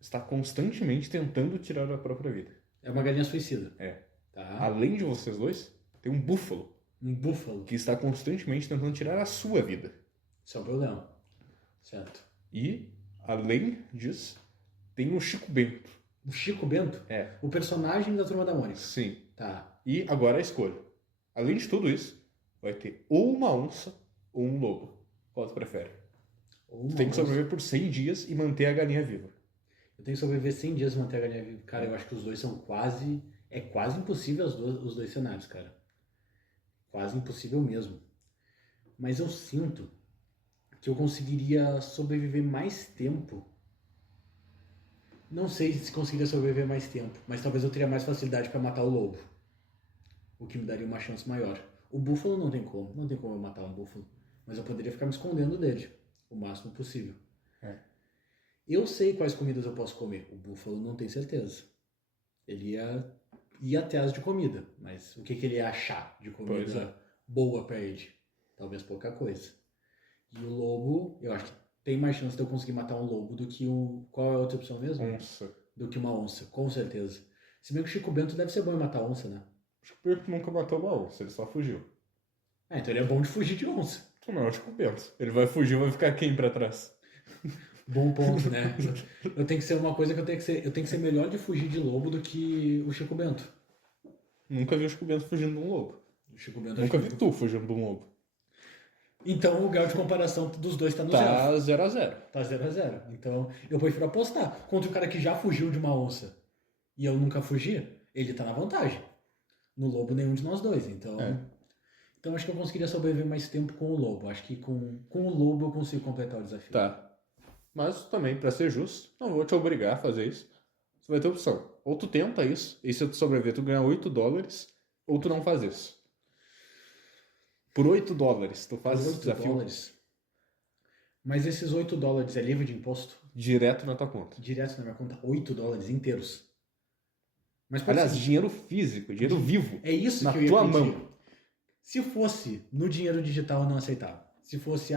está constantemente tentando tirar a própria vida. É uma galinha suicida. É. Tá. Além de vocês dois, tem um búfalo Um búfalo. que está constantemente tentando tirar a sua vida. Isso é um problema. Certo. E, além disso, tem o Chico Bento. O Chico Bento. É. O personagem da Turma da Mônica. Sim. Tá. E agora a escolha. Além de tudo isso, vai ter ou uma onça ou um lobo. Qual tu prefere? Ou Tu tem que uma sobreviver por 100 dias e manter a galinha viva. Eu tenho que sobreviver 100 dias e manter a galinha viva. Cara, eu acho que os dois são quase... É quase impossível os dois cenários, cara. Quase impossível mesmo. Mas eu sinto que eu conseguiria sobreviver mais tempo. Não sei se conseguiria sobreviver mais tempo, mas talvez eu teria mais facilidade para matar o lobo. O que me daria uma chance maior. O búfalo não tem como. Não tem como eu matar um búfalo. Mas eu poderia ficar me escondendo dele o máximo possível. É. Eu sei quais comidas eu posso comer. O búfalo não tem certeza. Ele ia atrás de comida, mas o que ele ia achar de Pois comida é. boa pra ele? Talvez pouca coisa. E o lobo, eu acho que tem mais chance de eu conseguir matar um lobo do que um... Qual é a outra opção mesmo? Onça. Do que uma onça, com certeza. Se bem que o Chico Bento deve ser bom em matar onça, né? O Chico Bento nunca matou uma onça, ele só fugiu. Ah, então ele é bom de fugir de onça. Tu não é o Chico Bento. Ele vai fugir, vai ficar quem pra trás? Bom ponto, né? Eu tenho que ser uma coisa que eu tenho que ser melhor de fugir de lobo do que o Chico Bento. Nunca vi o Chico Bento fugindo de um lobo. O Chico Bento Nunca acho vi que- tu fugindo de um lobo. Então o grau de comparação dos dois tá no zero. Tá 0 a 0. Tá 0 a 0. Então eu prefiro apostar contra o cara que já fugiu de uma onça e eu nunca fugi, ele tá na vantagem. No lobo, nenhum de nós dois. Então, É. então acho que eu conseguiria sobreviver mais tempo com o lobo. Acho que com o lobo eu consigo completar o desafio. Tá. Mas também, pra ser justo, não vou te obrigar a fazer isso. Você vai ter opção. Ou tu tenta isso, e se tu sobreviver, tu ganha $8, ou tu não faz isso. Por $8, tu faz esse $8. desafio Mas esses $8 é livre de imposto? direto na tua conta. Direto na minha conta? $8 inteiros. Mas pode Aliás, ser- dinheiro físico, dinheiro vivo. é isso na que eu ia tua pedir. mão. Se fosse no dinheiro digital, eu não aceitava. Se fosse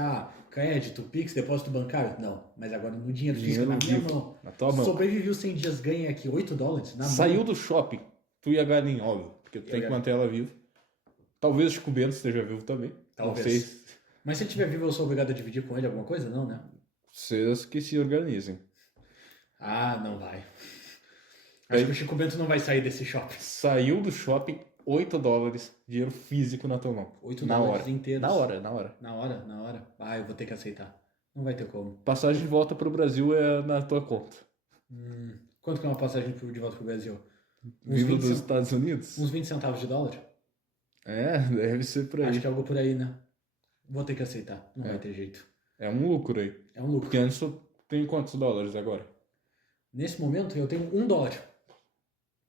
crédito, Pix, depósito bancário, não. Mas agora no dinheiro físico, Dinheiro na minha vivo, mão. na tua mão. Sobrevivi os 100 dias, ganhei aqui $8 na Saiu mão. do shopping, tu e a galinha, óbvio, porque tu tem que ia- manter ela viva. Talvez o Chico Bento esteja vivo também. Talvez. Não sei se Mas se ele estiver vivo, eu sou obrigado a dividir com ele alguma coisa? Não, né? vocês que se organizem. Ah, não vai. Acho que o Chico Bento não vai sair desse shopping. Saiu do shopping, $8, dinheiro físico na tua mão. $8 na hora. inteiros. Na hora, na hora. Na hora. Ah, eu vou ter que aceitar. Não vai ter como. Passagem de volta pro Brasil é na tua conta. Quanto que é uma passagem de volta pro Brasil? Uns Vindo 20 dos cent- Estados Unidos? Uns 20 centavos de dólar? É, deve ser por aí. Acho que é algo por aí, né? Vou ter que aceitar. Não É. vai ter jeito. É um lucro aí. É um lucro. Porque antes tu tem quantos dólares agora? Nesse momento, eu tenho $1.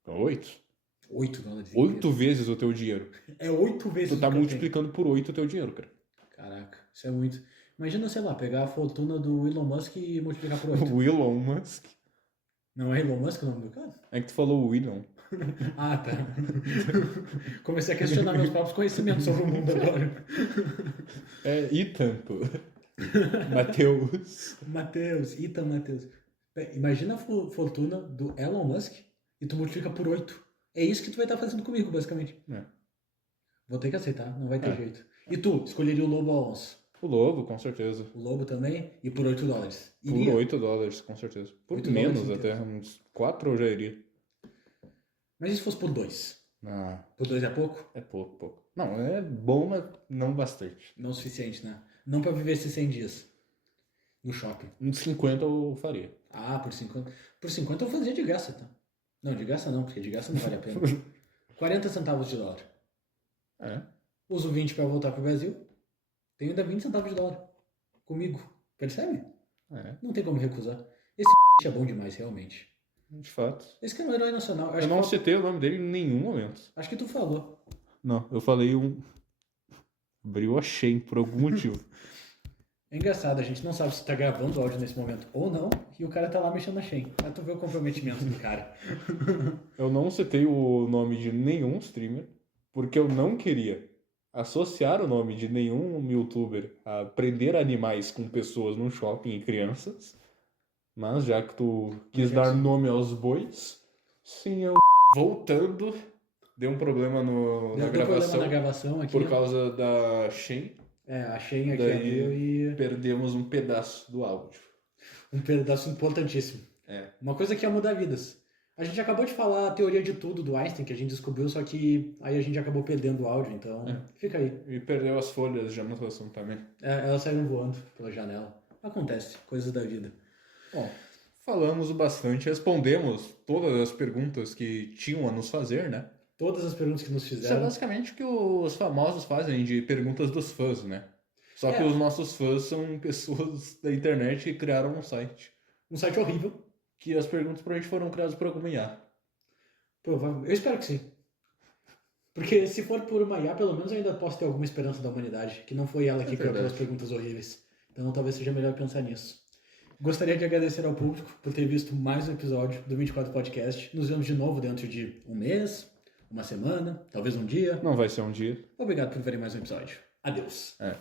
8? $8. 8 vezes o teu dinheiro. É 8 vezes Tu tá o que eu multiplicando por 8 o teu dinheiro, cara. tenho. Caraca, isso é muito. Imagina, sei lá, pegar a fortuna do Elon Musk e multiplicar por 8. O Elon Musk. Não é Elon Musk o nome do cara? É que tu falou William. Ah, tá. Comecei a questionar meus próprios conhecimentos sobre o mundo agora. É Ethan, pô. Matheus. Matheus, Ethan Matheus. Imagina a fortuna do Elon Musk e tu multiplica por 8. É isso que tu vai estar fazendo comigo, basicamente. É. Vou ter que aceitar, não vai ter É. jeito. E tu, escolheria o lobo a onça? O lobo, com certeza. O lobo também? E por $8. Por Iria? $8, com certeza. Por 8 menos dólares até, uns 4 eu já iria. Mas e se fosse por 2? Ah, Por 2 é pouco? é pouco, pouco. Não, é bom, mas não bastante. Não o suficiente, né? Não pra viver esses 100 dias. No shopping. Uns 50 eu faria. Ah, por 50. Por 50 eu fazia de graça, tá? Não, de graça não, porque de graça não vale a pena. 40 centavos de dólar. É. Uso 20 pra voltar pro Brasil. Tenho ainda 20 centavos de dólar. Comigo. Percebe? É, Não tem como recusar. Esse é bom demais, realmente. de fato. Esse que é um herói nacional. Eu não citei o nome dele em nenhum momento. Acho que tu falou. Não, eu falei um. Abriu a Shein por algum motivo. É engraçado, a gente não sabe se tá gravando o áudio nesse momento ou não, e o cara tá lá mexendo na Shein. Aí tu vê o comprometimento do cara. Eu não citei o nome de nenhum streamer, porque eu não queria associar o nome de nenhum youtuber a prender animais com pessoas num shopping e crianças. Mas já que tu quis dar nome aos bois, sim, eu. Voltando, deu um problema na Deu gravação problema na gravação aqui. por causa da Shein. É, a Shein aqui Daí abriu e perdemos um pedaço do áudio. um pedaço importantíssimo. É. Uma coisa que ia mudar vidas. A gente acabou de falar a teoria de tudo do Einstein, que a gente descobriu, só que aí a gente acabou perdendo o áudio, então fica aí. E perdeu as folhas de anotação também. É, elas saíram voando pela janela. Acontece, coisas da vida. Bom, falamos o bastante, respondemos todas as perguntas que tinham a nos fazer, né? Todas as perguntas que nos Isso é fizeram. basicamente o que os famosos fazem de perguntas dos fãs, né? Só que os nossos fãs são pessoas da internet que criaram um site. Um site horrível. Que as perguntas provavelmente foram criadas por alguma IA. Provavelmente. Eu espero que sim. Porque se for por uma IA, pelo menos eu ainda posso ter alguma esperança da humanidade. Que não foi ela que criou verdade. as perguntas horríveis. Então talvez seja melhor pensar nisso. Gostaria de agradecer ao público por ter visto mais um episódio do 24 Podcast. Nos vemos de novo dentro de um mês, uma semana, talvez um dia. Não vai ser um dia. Obrigado por verem mais um episódio. Adeus. É.